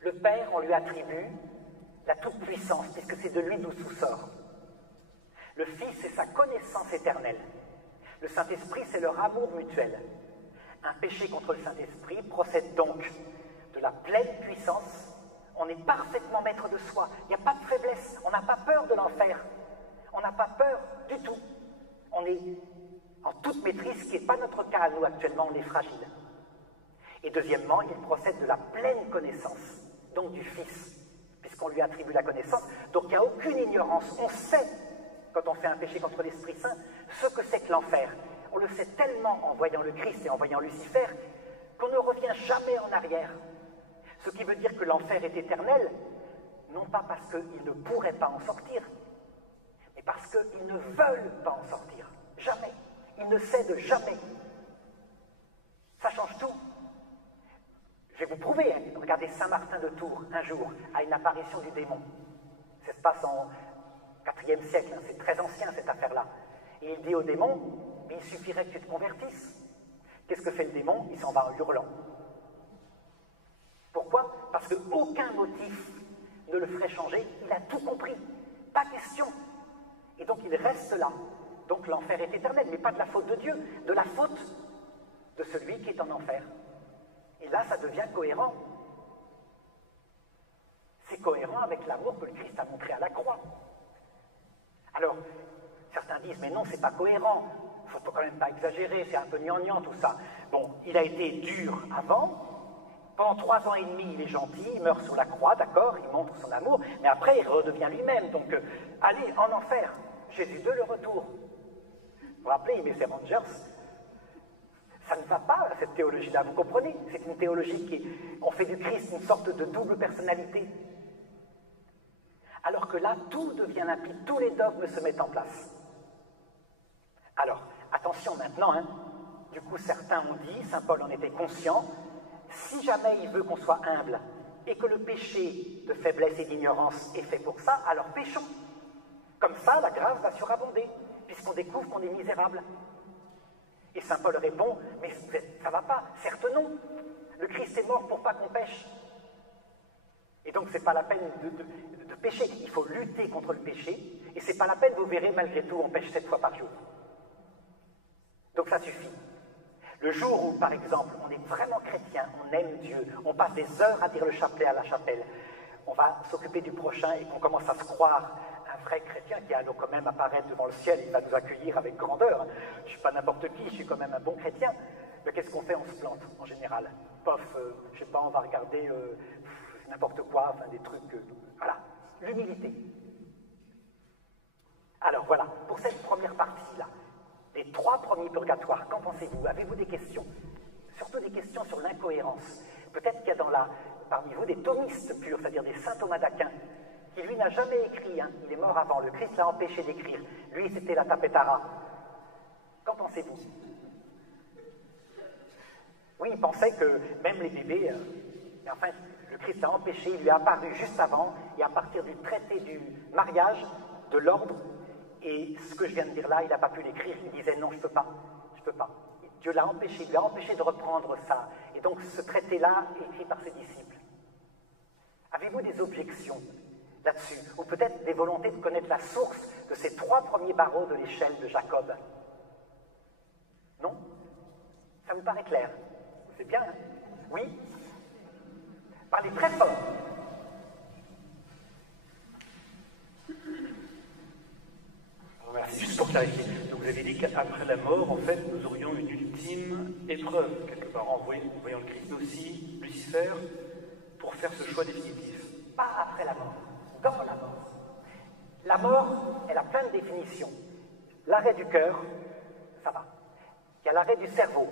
Le Père, on lui attribue la toute-puissance, puisque c'est de lui d'où tout sort. Le Fils, c'est sa connaissance éternelle. Le Saint-Esprit, c'est leur amour mutuel. Un péché contre le Saint-Esprit procède donc de la pleine puissance. On est parfaitement maître de soi. Il n'y a pas de faiblesse. On n'a pas peur de l'enfer. On n'a pas peur du tout. On est en toute maîtrise, ce qui n'est pas notre cas à nous actuellement, on est fragile. Et deuxièmement, il procède de la pleine connaissance, donc du Fils, puisqu'on lui attribue la connaissance. Donc il n'y a aucune ignorance. On sait, quand on fait un péché contre l'Esprit Saint, ce que c'est que l'enfer. On le sait tellement en voyant le Christ et en voyant Lucifer qu'on ne revient jamais en arrière. Ce qui veut dire que l'enfer est éternel, non pas parce qu'ils ne pourraient pas en sortir, mais parce qu'ils ne veulent pas en sortir. Jamais. Ils ne cèdent jamais. Ça change tout. Je vais vous prouver. Hein. Regardez Saint Martin de Tours, un jour, à une apparition du démon. Ça se passe en IVe siècle, hein. C'est très ancien cette affaire-là. Et il dit au démon, mais il suffirait que tu te convertisses. Qu'est-ce que fait le démon? Il s'en va en hurlant. Pourquoi? Parce qu'aucun motif ne le ferait changer. Il a tout compris. Pas question. Et donc il reste là. Donc l'enfer est éternel, mais pas de la faute de Dieu, de la faute de celui qui est en enfer. Et là, ça devient cohérent. C'est cohérent avec l'amour que le Christ a montré à la croix. Alors, certains disent, mais non, c'est pas cohérent, il ne faut quand même pas exagérer, c'est un peu gnangnan tout ça. Bon, il a été dur avant, Pendant 3 ans et demi, il est gentil, il meurt sur la croix, d'accord, il montre son amour, mais après, il redevient lui-même. Donc, allez, en enfer. Jésus 2, le retour. Vous vous rappelez, il met ses Rangers. Ça ne va pas, cette théologie-là, vous comprenez? C'est une théologie on fait du Christ une sorte de double personnalité. Alors que là, tout devient limpide, tous les dogmes se mettent en place. Alors, attention maintenant, hein. Du coup, certains ont dit, saint Paul en était conscient, si jamais il veut qu'on soit humble et que le péché de faiblesse et d'ignorance est fait pour ça, alors péchons. Comme ça, la grâce va surabonder, puisqu'on découvre qu'on est misérable. Et saint Paul répond, mais ça ne va pas, certes non. Le Christ est mort pour pas qu'on pêche. Et donc, ce n'est pas la peine de pécher. Il faut lutter contre le péché. Et ce n'est pas la peine, vous verrez, malgré tout, on pêche 7 fois par jour. Donc, ça suffit. Le jour où, par exemple, on est vraiment chrétien, on aime Dieu, on passe des heures à dire le chapelet à la chapelle, on va s'occuper du prochain et qu'on commence à se croire un vrai chrétien qui va quand même apparaître devant le ciel, il va nous accueillir avec grandeur. Je ne suis pas n'importe qui, je suis quand même un bon chrétien. Mais qu'est-ce qu'on fait? On se plante, en général. Pof, je sais pas, on va regarder n'importe quoi, enfin des trucs... voilà, l'humilité. Alors voilà, pour cette première partie-là, les 3 premiers purgatoires, qu'en pensez-vous? Avez-vous des questions? Surtout des questions sur l'incohérence. Peut-être qu'il y a parmi vous des thomistes purs, c'est-à-dire des saint Thomas d'Aquin, qui lui n'a jamais écrit, hein. Il est mort avant, le Christ l'a empêché d'écrire. Lui, c'était la tapetara. Qu'en pensez-vous? Oui, il pensait que même les bébés, mais enfin, le Christ l'a empêché, il lui est apparu juste avant, et à partir du traité du mariage, de l'ordre, et ce que je viens de dire là, il n'a pas pu l'écrire, il disait non, je ne peux pas, je ne peux pas. Dieu l'a empêché, il lui a empêché de reprendre ça. Et donc ce traité-là est écrit par ses disciples. Avez-vous des objections là-dessus? Ou peut-être des volontés de connaître la source de ces 3 premiers barreaux de l'échelle de Jacob? Non? Ça vous paraît clair? C'est bien, hein? Oui? Parlez très fort. Merci, juste pour clarifier. Donc vous avez dit qu'après la mort, en fait, nous aurions une ultime épreuve, quelque part, en voyant le Christ, mais aussi Lucifer, pour faire ce choix définitif. Pas après la mort, dans la mort. La mort, elle a plein de définitions. L'arrêt du cœur, ça va. Il y a l'arrêt du cerveau.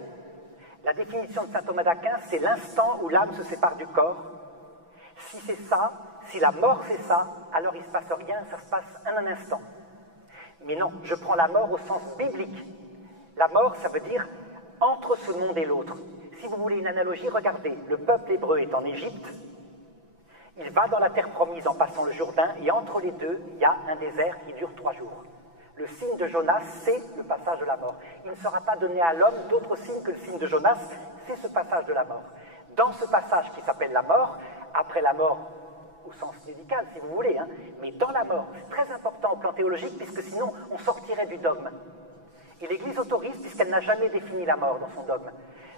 La définition de saint Thomas d'Aquin, c'est l'instant où l'âme se sépare du corps. Si c'est ça, si la mort c'est ça, alors il ne se passe rien, ça se passe en un instant. Mais non, je prends la mort au sens biblique. La mort, ça veut dire entre ce monde et l'autre. Si vous voulez une analogie, regardez, le peuple hébreu est en Égypte, il va dans la terre promise en passant le Jourdain, et entre les deux, il y a un désert qui dure 3 jours. Le signe de Jonas, c'est le passage de la mort. Il ne sera pas donné à l'homme d'autre signe que le signe de Jonas, c'est ce passage de la mort. Dans ce passage qui s'appelle la mort, après la mort, au sens médical, si vous voulez, hein, mais dans la mort, c'est très important au plan théologique, puisque sinon, on sortirait du dogme. Et l'Église autorise, puisqu'elle n'a jamais défini la mort dans son dogme.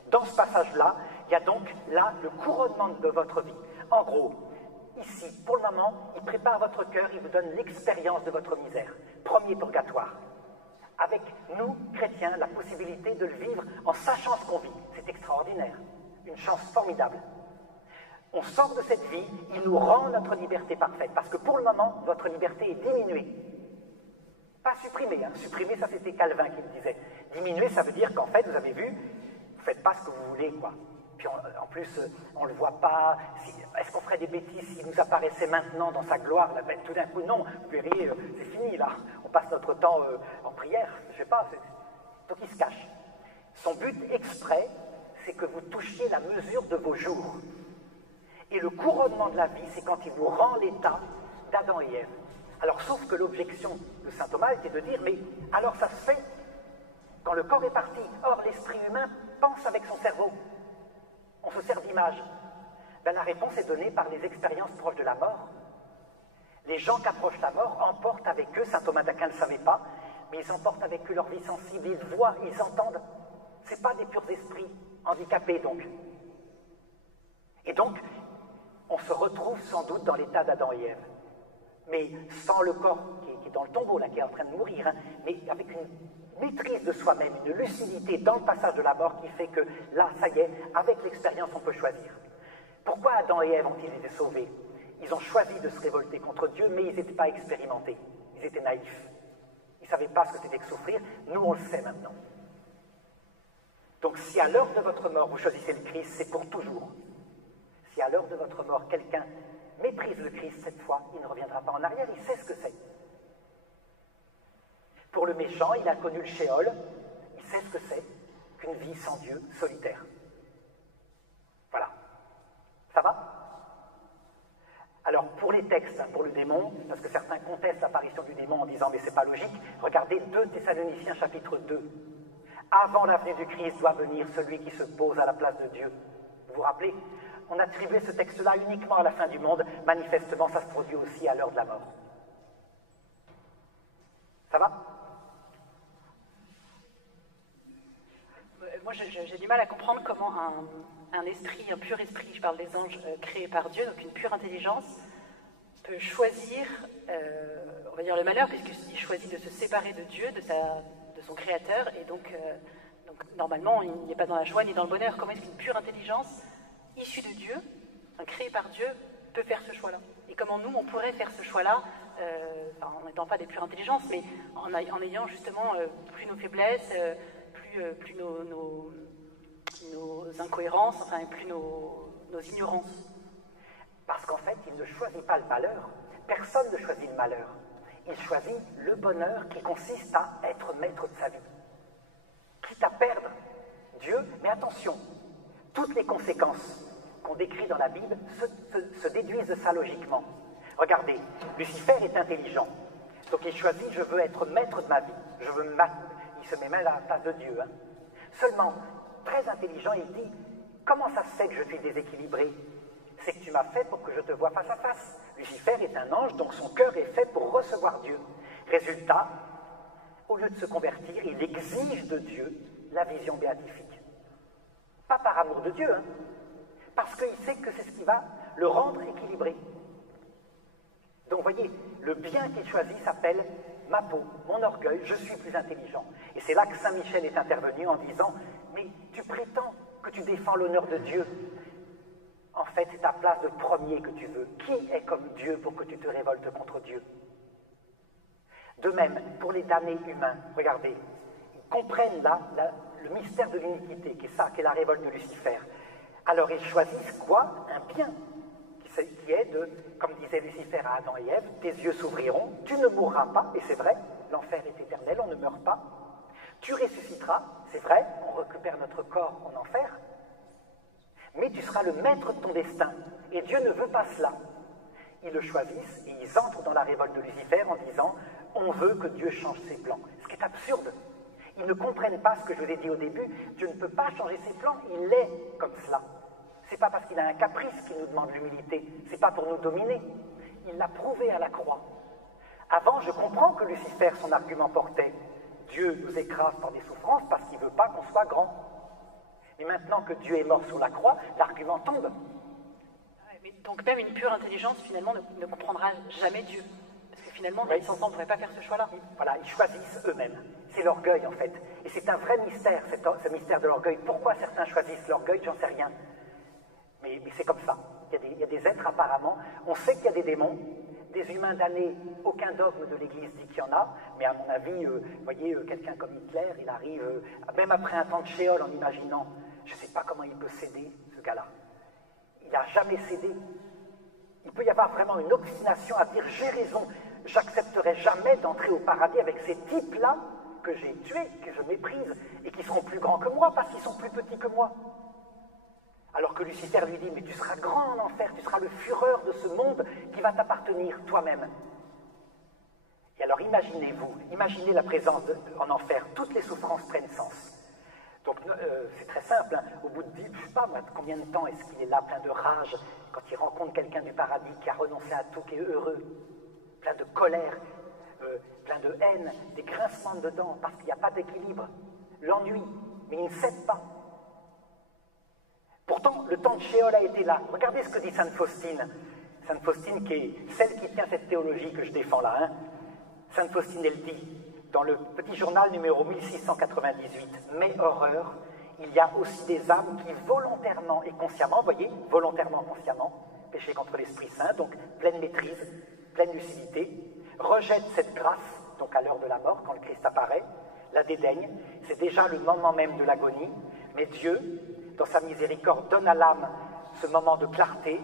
Dans ce passage-là, il y a donc là le couronnement de votre vie. En gros, ici, pour le moment, il prépare votre cœur, il vous donne l'expérience de votre misère. Premier purgatoire. Avec nous, chrétiens, la possibilité de le vivre en sachant ce qu'on vit. C'est extraordinaire. Une chance formidable. On sort de cette vie, il nous rend notre liberté parfaite. Parce que pour le moment, votre liberté est diminuée. Pas supprimée. Hein. Supprimée, ça c'était Calvin qui le disait. Diminuée, ça veut dire qu'en fait, vous avez vu, vous ne faites pas ce que vous voulez, quoi. Puis en plus, on ne le voit pas. Est-ce qu'on ferait des bêtises s'il nous apparaissait maintenant dans sa gloire? Là, ben, tout d'un coup, non. Vous verriez, c'est fini, là. On passe notre temps en prière. Je ne sais pas. Donc il se cache. Son but exprès, c'est que vous touchiez la mesure de vos jours. Et le couronnement de la vie, c'est quand il vous rend l'état d'Adam et Ève. Alors, sauf que l'objection de saint Thomas était de dire, mais alors ça se fait quand le corps est parti. Or, l'esprit humain pense avec son cerveau. On se sert d'image. Ben, la réponse est donnée par les expériences proches de la mort. Les gens qui approchent la mort emportent avec eux, saint Thomas d'Aquin ne le savait pas, mais ils emportent avec eux leur vie sensible, ils voient, ils entendent. Ce n'est pas des purs esprits, handicapés donc. Et donc, on se retrouve sans doute dans l'état d'Adam et Ève. Mais sans le corps qui est dans le tombeau, là, qui est en train de mourir, hein, mais avec une maîtrise de soi-même, une lucidité dans le passage de la mort qui fait que là, ça y est, avec l'expérience, on peut choisir. Pourquoi Adam et Ève ont-ils été sauvés? Ils ont choisi de se révolter contre Dieu, mais ils n'étaient pas expérimentés. Ils étaient naïfs. Ils ne savaient pas ce que c'était que souffrir. Nous, on le sait maintenant. Donc, si à l'heure de votre mort, vous choisissez le Christ, c'est pour toujours. Si à l'heure de votre mort, quelqu'un méprise le Christ, cette fois, il ne reviendra pas en arrière, il sait ce que c'est. Pour le méchant, il a connu le Sheol, il sait ce que c'est qu'une vie sans Dieu, solitaire. Voilà. Ça va? Alors, pour les textes, pour le démon, parce que certains contestent l'apparition du démon en disant « mais c'est pas logique », regardez 2 Thessaloniciens chapitre 2. Avant la venue du Christ doit venir celui qui se pose à la place de Dieu. Vous vous rappelez? On attribuait ce texte-là uniquement à la fin du monde. Manifestement, ça se produit aussi à l'heure de la mort. Ça va? Moi, j'ai du mal à comprendre comment un esprit, un pur esprit, je parle des anges créés par Dieu, donc une pure intelligence, peut choisir, on va dire le malheur, puisqu'il choisit de se séparer de Dieu, de son Créateur, et donc normalement, il n'est pas dans la joie ni dans le bonheur. Comment est-ce qu'une pure intelligence, issue de Dieu, créée par Dieu, peut faire ce choix-là? Et comment nous, on pourrait faire ce choix-là, en n'étant pas des pures intelligences, mais en ayant justement plus nos faiblesses, plus nos incohérences, enfin plus nos ignorances. Parce qu'en fait, il ne choisit pas le malheur. Personne ne choisit le malheur. Il choisit le bonheur qui consiste à être maître de sa vie. Quitte à perdre Dieu, mais attention, toutes les conséquences qu'on décrit dans la Bible se déduisent de ça logiquement. Regardez, Lucifer est intelligent, donc il choisit « je veux être maître de ma vie », il se met même à la place de Dieu. Seulement, très intelligent, il dit « comment ça se fait que je suis déséquilibré? C'est que tu m'as fait pour que je te voie face à face. » Lucifer est un ange, donc son cœur est fait pour recevoir Dieu. Résultat, au lieu de se convertir, il exige de Dieu la vision béatifique. Pas par amour de Dieu, parce qu'il sait que c'est ce qui va le rendre équilibré. Donc, vous voyez, le bien qu'il choisit s'appelle ma peau, mon orgueil, je suis plus intelligent. Et c'est là que Saint Michel est intervenu en disant « mais tu prétends que tu défends l'honneur de Dieu. En fait, c'est ta place de premier que tu veux. Qui est comme Dieu pour que tu te révoltes contre Dieu ?» De même, pour les damnés humains, regardez, ils comprennent là le mystère de l'iniquité, qui est la révolte de Lucifer. Alors ils choisissent quoi? Un bien, qui est de, comme disait Lucifer à Adam et Ève, tes yeux s'ouvriront, tu ne mourras pas, et c'est vrai, l'enfer est éternel, on ne meurt pas. Tu ressusciteras, c'est vrai, on récupère notre corps en enfer, mais tu seras le maître de ton destin, et Dieu ne veut pas cela. Ils le choisissent, et ils entrent dans la révolte de Lucifer en disant « on veut que Dieu change ses plans », ce qui est absurde. Ils ne comprennent pas ce que je vous ai dit au début, Dieu ne peut pas changer ses plans, il est comme cela. C'est pas parce qu'il a un caprice qu'il nous demande l'humilité, c'est pas pour nous dominer. Il l'a prouvé à la croix. Avant, je comprends que Lucifer, son argument portait « Dieu nous écrase par des souffrances parce qu'il ne veut pas qu'on soit grand ». Mais maintenant que Dieu est mort sur la croix, l'argument tombe. Donc même une pure intelligence, finalement, ne comprendra jamais Dieu. Parce que finalement, oui, sans ça, on ne pourrait pas faire ce choix-là. Voilà, ils choisissent eux-mêmes. C'est l'orgueil, en fait. Et c'est un vrai mystère, ce mystère de l'orgueil. Pourquoi certains choisissent l'orgueil, j'en sais rien. Mais c'est comme ça. Il y a des êtres, apparemment. On sait qu'il y a des démons. Des humains damnés, aucun dogme de l'Église dit qu'il y en a. Mais à mon avis, vous voyez, quelqu'un comme Hitler, il arrive, même après un temps de Sheol, en imaginant, je ne sais pas comment il peut céder, ce gars-là. Il n'a jamais cédé. Il peut y avoir vraiment une obstination à dire « j'ai raison, j'accepterai jamais d'entrer au paradis avec ces types-là que j'ai tués, que je méprise, et qui seront plus grands que moi parce qu'ils sont plus petits que moi. » Alors que Lucifer lui dit « mais tu seras grand en enfer, tu seras le fureur de ce monde qui va t'appartenir toi-même. » Et alors imaginez-vous, imaginez la présence en enfer, toutes les souffrances prennent sens. Donc c'est très simple, au bout de, je ne sais pas moi, combien de temps est-ce qu'il est là, plein de rage, quand il rencontre quelqu'un du paradis qui a renoncé à tout, qui est heureux, plein de colère, plein de haine, des grincements de dents, parce qu'il n'y a pas d'équilibre, l'ennui, mais il ne cède pas. Pourtant, le temps de Sheol a été là. Regardez ce que dit Sainte Faustine. Sainte Faustine qui est celle qui tient cette théologie que je défends là. Sainte Faustine, elle dit, dans le petit journal numéro 1698, « Mais horreur, il y a aussi des âmes qui volontairement et consciemment, vous voyez, volontairement, consciemment, péché contre l'Esprit Saint, donc pleine maîtrise, pleine lucidité, rejettent cette grâce, donc à l'heure de la mort, quand le Christ apparaît, la dédaigne, c'est déjà le moment même de l'agonie, mais Dieu, dans sa miséricorde, donne à l'âme ce moment de clarté,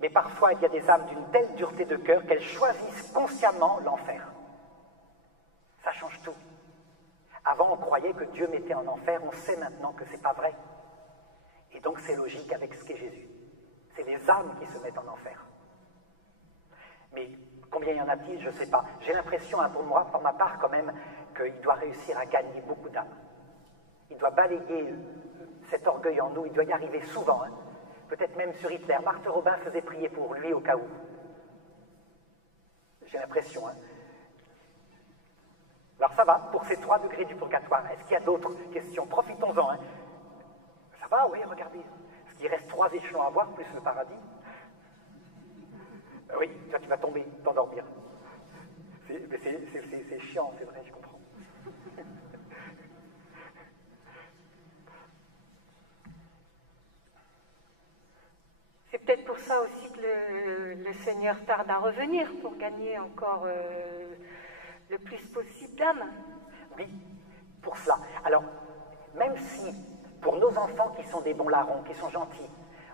mais parfois il y a des âmes d'une telle dureté de cœur qu'elles choisissent consciemment l'enfer. Ça change tout. Avant, on croyait que Dieu mettait en enfer, on sait maintenant que ce n'est pas vrai. Et donc c'est logique avec ce qu'est Jésus. C'est les âmes qui se mettent en enfer. Mais combien y en a-t-il, je ne sais pas. J'ai l'impression, pour moi, pour ma part quand même, qu'il doit réussir à gagner beaucoup d'âmes. Il doit balayer cet orgueil en nous, il doit y arriver souvent. Hein. Peut-être même sur Hitler. Marthe Robin faisait prier pour lui au cas où. J'ai l'impression. Hein. Alors ça va, pour ces 3 degrés du purgatoire. Est-ce qu'il y a d'autres questions? Profitons-en. Hein. Ça va, oui, regardez. Est-ce qu'il reste 3 échelons à voir, plus le paradis? Oui, là tu vas tomber, t'endormir. C'est chiant, c'est vrai, je comprends. C'est peut-être pour ça aussi que le Seigneur tarde à revenir, pour gagner encore le plus possible d'âmes. Oui, pour cela. Alors, même si, pour nos enfants qui sont des bons larrons, qui sont gentils,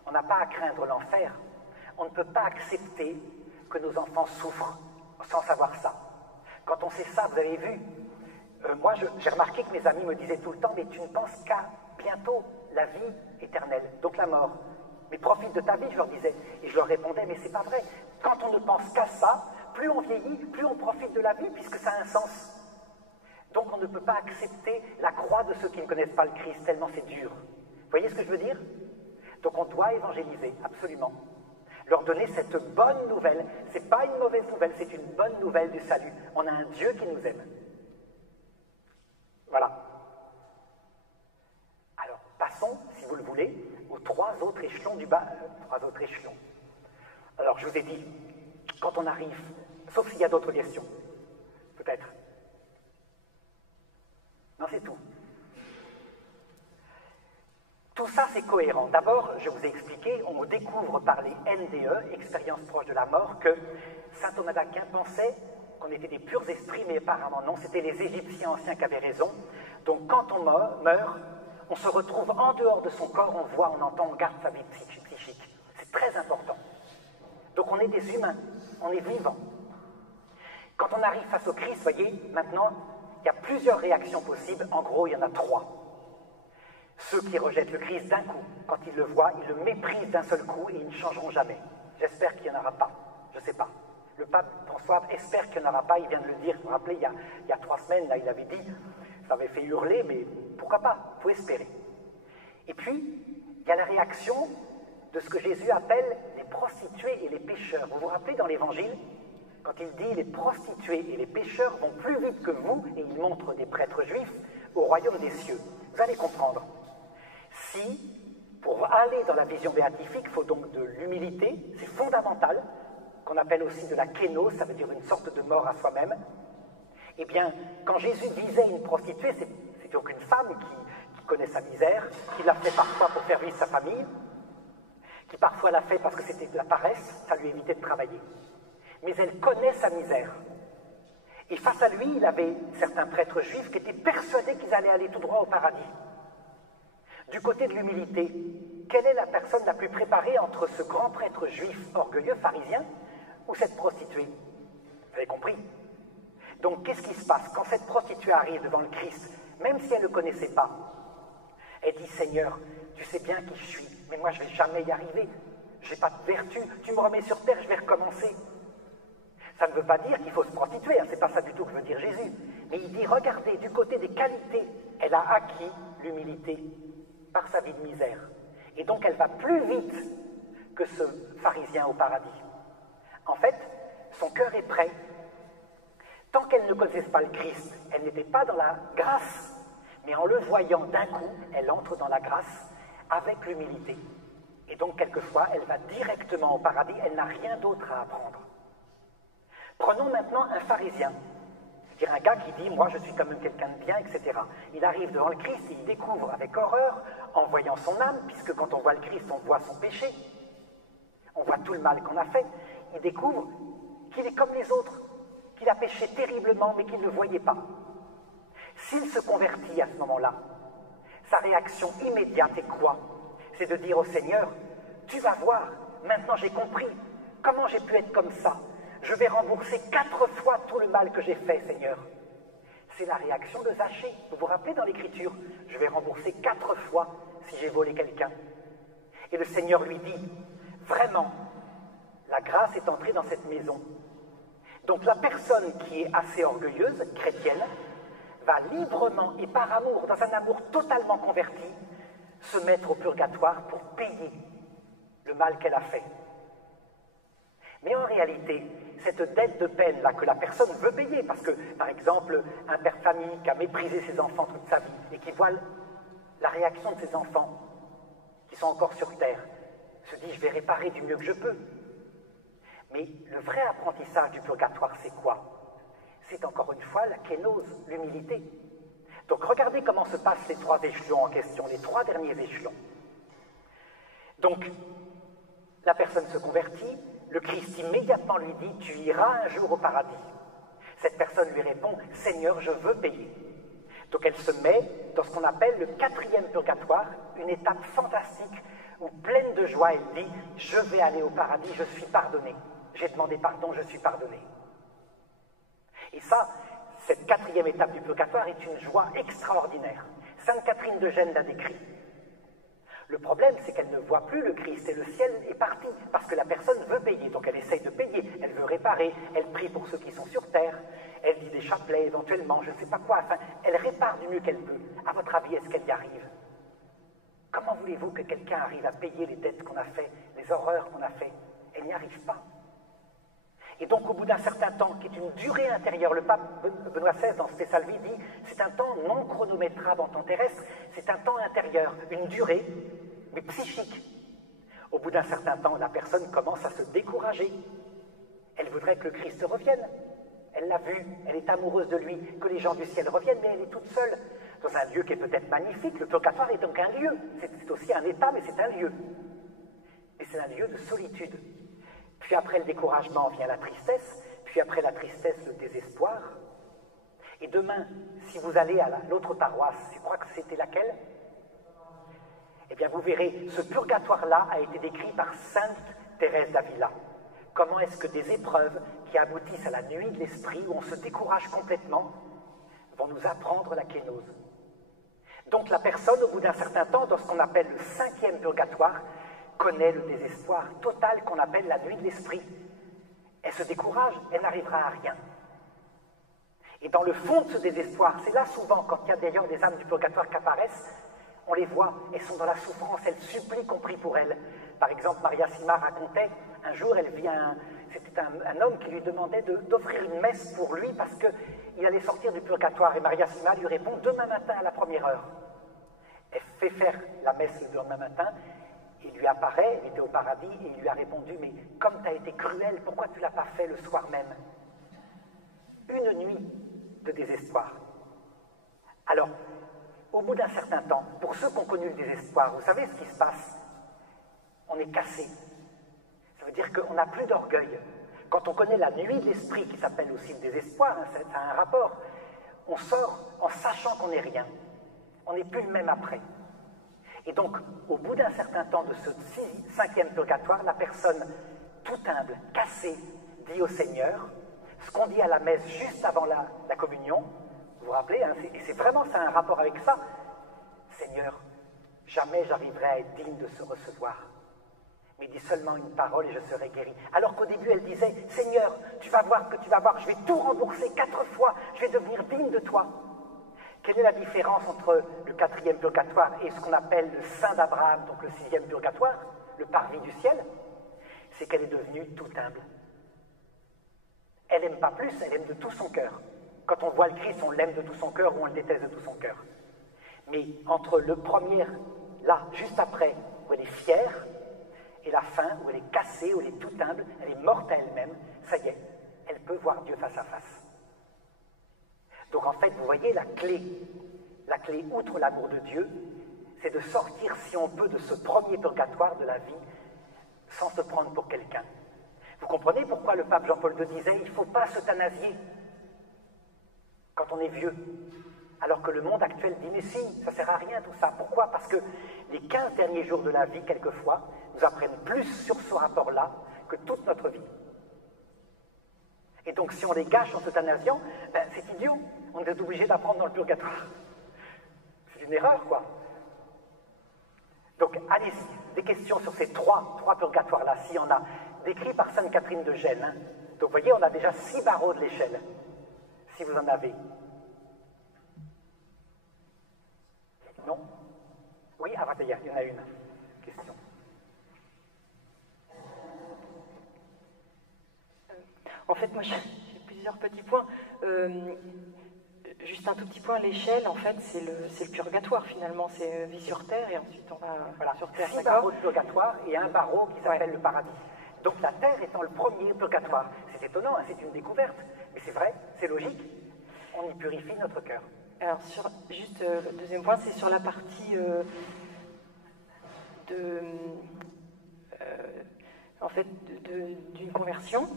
on n'a pas à craindre l'enfer, on ne peut pas accepter que nos enfants souffrent sans savoir ça. Quand on sait ça, vous avez vu, moi j'ai remarqué que mes amis me disaient tout le temps, mais tu ne penses qu'à bientôt la vie éternelle, donc la mort. Mais profite de ta vie, je leur disais. Et je leur répondais, mais c'est pas vrai. Quand on ne pense qu'à ça, plus on vieillit, plus on profite de la vie, puisque ça a un sens. Donc on ne peut pas accepter la croix de ceux qui ne connaissent pas le Christ, tellement c'est dur. Vous voyez ce que je veux dire? Donc on doit évangéliser, absolument. Leur donner cette bonne nouvelle. C'est pas une mauvaise nouvelle, c'est une bonne nouvelle du salut. On a un Dieu qui nous aime. Voilà. Alors, passons, si vous le voulez, aux 3 autres échelons du bas. 3 autres échelons. Alors, je vous ai dit, quand on arrive, sauf s'il y a d'autres questions, peut-être. Non, c'est tout. Tout ça, c'est cohérent. D'abord, je vous ai expliqué, on découvre par les NDE, expériences proches de la mort, que saint Thomas d'Aquin pensait qu'on était des purs esprits, mais apparemment non, c'était les Égyptiens anciens qui avaient raison. Donc quand on meurt, on se retrouve en dehors de son corps, on voit, on entend, on garde sa vie psychique. C'est très important. Donc on est des humains, on est vivants. Quand on arrive face au Christ, voyez, maintenant, il y a plusieurs réactions possibles. En gros, il y en a 3. Ceux qui rejettent le Christ d'un coup, quand ils le voient, ils le méprisent d'un seul coup et ils ne changeront jamais. J'espère qu'il n'y en aura pas. Je ne sais pas. Le pape François espère qu'il n'y en aura pas. Il vient de le dire. Vous vous rappelez, il y a 3 semaines, là, il avait dit, ça avait fait hurler, mais pourquoi pas? Il faut espérer. Et puis, il y a la réaction de ce que Jésus appelle les prostituées et les pécheurs. Vous vous rappelez dans l'Évangile, quand il dit les prostituées et les pécheurs vont plus vite que vous, et il montre des prêtres juifs, au royaume des cieux. Vous allez comprendre. Si, pour aller dans la vision béatifique, il faut donc de l'humilité, c'est fondamental, qu'on appelle aussi de la kénose, ça veut dire une sorte de mort à soi-même. Eh bien, quand Jésus visait une prostituée, c'est donc une femme qui connaît sa misère, qui l'a fait parfois pour faire vivre sa famille, qui parfois l'a fait parce que c'était de la paresse, ça lui évitait de travailler. Mais elle connaît sa misère. Et face à lui, il avait certains prêtres juifs qui étaient persuadés qu'ils allaient aller tout droit au paradis. Du côté de l'humilité, quelle est la personne la plus préparée entre ce grand prêtre juif orgueilleux, pharisien, ou cette prostituée? Vous avez compris? Donc, qu'est-ce qui se passe? Quand cette prostituée arrive devant le Christ, même si elle ne le connaissait pas, elle dit, Seigneur, tu sais bien qui je suis, mais moi je ne vais jamais y arriver. Je n'ai pas de vertu, tu me remets sur terre, je vais recommencer. Ça ne veut pas dire qu'il faut se prostituer, hein, c'est pas ça du tout que veut dire Jésus. Mais il dit, regardez, du côté des qualités, elle a acquis l'humilité par sa vie de misère. Et donc elle va plus vite que ce pharisien au paradis. En fait, son cœur est prêt. Tant qu'elle ne connaissait pas le Christ, elle n'était pas dans la grâce. Mais en le voyant d'un coup, elle entre dans la grâce avec l'humilité. Et donc quelquefois, elle va directement au paradis, elle n'a rien d'autre à apprendre. Prenons maintenant un pharisien. C'est-à-dire un gars qui dit « moi je suis quand même quelqu'un de bien », etc. Il arrive devant le Christ et il découvre avec horreur, en voyant son âme, puisque quand on voit le Christ, on voit son péché, on voit tout le mal qu'on a fait, il découvre qu'il est comme les autres, qu'il a péché terriblement, mais qu'il ne le voyait pas. S'il se convertit à ce moment-là, sa réaction immédiate est quoi? C'est de dire au Seigneur, tu vas voir, maintenant j'ai compris, comment j'ai pu être comme ça? Je vais rembourser 4 fois tout le mal que j'ai fait, Seigneur. C'est la réaction de Zachée. Vous vous rappelez dans l'Écriture, je vais rembourser 4 fois si j'ai volé quelqu'un. Et le Seigneur lui dit, vraiment, la grâce est entrée dans cette maison. Donc la personne qui est assez orgueilleuse, chrétienne, va librement et par amour, dans un amour totalement converti, se mettre au purgatoire pour payer le mal qu'elle a fait. Mais en réalité, cette dette de peine-là que la personne veut payer, parce que, par exemple, un père de famille qui a méprisé ses enfants toute sa vie et qui voit la réaction de ses enfants qui sont encore sur terre, se dit « je vais réparer du mieux que je peux ». Mais le vrai apprentissage du purgatoire, c'est quoi? C'est encore une fois la kénose, l'humilité. Donc regardez comment se passent les 3 échelons en question, les 3 derniers échelons. Donc, la personne se convertit, le Christ immédiatement lui dit « tu iras un jour au paradis ». Cette personne lui répond « Seigneur, je veux payer ». Donc elle se met dans ce qu'on appelle le 4e purgatoire, une étape fantastique où pleine de joie, elle dit « je vais aller au paradis, je suis pardonné. J'ai demandé pardon, je suis pardonné ». Et ça, cette 4e étape du purgatoire est une joie extraordinaire. Sainte Catherine de Gênes l'a décrit. Le problème, c'est qu'elle ne voit plus le Christ et le ciel est parti parce que la personne veut payer. Donc elle essaye de payer, elle veut réparer, elle prie pour ceux qui sont sur terre, elle dit des chapelets éventuellement, je ne sais pas quoi. Enfin, elle répare du mieux qu'elle peut. À votre avis, est-ce qu'elle y arrive? Comment voulez-vous que quelqu'un arrive à payer les dettes qu'on a fait, les horreurs qu'on a fait? Elle n'y arrive pas. Et donc, au bout d'un certain temps, qui est une durée intérieure, le pape Benoît XVI, dans Ste Salvi, dit « c'est un temps non chronométrable en temps terrestre, c'est un temps intérieur, une durée, mais psychique ». Au bout d'un certain temps, la personne commence à se décourager. Elle voudrait que le Christ revienne. Elle l'a vu, elle est amoureuse de lui, que les gens du ciel reviennent, mais elle est toute seule, dans un lieu qui est peut-être magnifique. Le purgatoire est donc un lieu, c'est aussi un état, mais c'est un lieu. Et c'est un lieu de solitude. Puis après le découragement vient la tristesse, puis après la tristesse, le désespoir. Et demain, si vous allez à l'autre paroisse, je crois que c'était laquelle? Eh bien, vous verrez, ce purgatoire-là a été décrit par Sainte Thérèse d'Avila. Comment est-ce que des épreuves qui aboutissent à la nuit de l'esprit, où on se décourage complètement, vont nous apprendre la kénose. Donc la personne, au bout d'un certain temps, dans ce qu'on appelle le 5e purgatoire, connaît le désespoir total qu'on appelle la nuit de l'esprit. Elle se décourage, elle n'arrivera à rien. Et dans le fond de ce désespoir, c'est là souvent, quand il y a d'ailleurs des âmes du purgatoire qui apparaissent, on les voit, elles sont dans la souffrance, elles supplient qu'on prie pour elles. Par exemple, Maria Sima racontait, un jour, c'était un homme qui lui demandait d'offrir une messe pour lui parce qu'il allait sortir du purgatoire. Et Maria Sima lui répond, demain matin à la 1re heure. Elle fait faire la messe le lendemain matin. Il lui apparaît, il était au paradis, et il lui a répondu « Mais comme tu as été cruel, pourquoi tu ne l'as pas fait le soir même ?» Une nuit de désespoir. Alors, au bout d'un certain temps, pour ceux qui ont connu le désespoir, vous savez ce qui se passe? On est cassé. Ça veut dire qu'on n'a plus d'orgueil. Quand on connaît la nuit de l'esprit, qui s'appelle aussi le désespoir, hein, ça a un rapport, on sort en sachant qu'on n'est rien. On n'est plus le même après. Et donc, au bout d'un certain temps de ce 5e purgatoire, la personne, tout humble, cassée, dit au Seigneur, ce qu'on dit à la messe juste avant la communion, vous vous rappelez, hein, et c'est vraiment, ça a un rapport avec ça. Seigneur, jamais j'arriverai à être digne de se recevoir. Mais dis seulement une parole et je serai guéri. Alors qu'au début, elle disait, Seigneur, tu vas voir, je vais tout rembourser 4 fois, je vais devenir digne de toi. Quelle est la différence entre le 4e purgatoire et ce qu'on appelle le Saint d'Abraham, donc le 6e purgatoire, le parvis du ciel? C'est qu'elle est devenue tout humble. Elle n'aime pas plus, elle aime de tout son cœur. Quand on voit le Christ, on l'aime de tout son cœur ou on le déteste de tout son cœur. Mais entre le premier, là, juste après, où elle est fière, et la fin, où elle est cassée, où elle est tout humble, elle est morte à elle-même, ça y est, elle peut voir Dieu face à face. Donc en fait, vous voyez, la clé, outre l'amour de Dieu, c'est de sortir, si on peut, de ce premier purgatoire de la vie, sans se prendre pour quelqu'un. Vous comprenez pourquoi le pape Jean-Paul II disait « il ne faut pas s'euthanasier quand on est vieux ». Alors que le monde actuel dit « mais si, ça ne sert à rien tout ça ». Pourquoi? Parce que les 15 derniers jours de la vie, quelquefois, nous apprennent plus sur ce rapport-là que toute notre vie. Et donc si on les gâche en s'euthanasiant, ben, c'est idiot. On est obligé d'apprendre dans le purgatoire. C'est une erreur, quoi. Donc allez-y, des questions sur ces trois purgatoires-là, s'il y en a, décrits par Sainte Catherine de Gênes. Hein. Donc vous voyez, on a déjà 6 barreaux de l'échelle, si vous en avez. Non? Oui, ah, il y en a une question. En fait, moi, j'ai plusieurs petits points. Juste un tout petit point, l'échelle, en fait, c'est le purgatoire, finalement. C'est vie sur Terre, et ensuite on va sur Terre. 6 barreaux de purgatoire et un barreau qui s'appelle le paradis. Donc la Terre étant le premier purgatoire. C'est étonnant, hein, c'est une découverte. Mais c'est vrai, c'est logique. On y purifie notre cœur. Alors, juste le deuxième point, c'est sur la partie d'une conversion.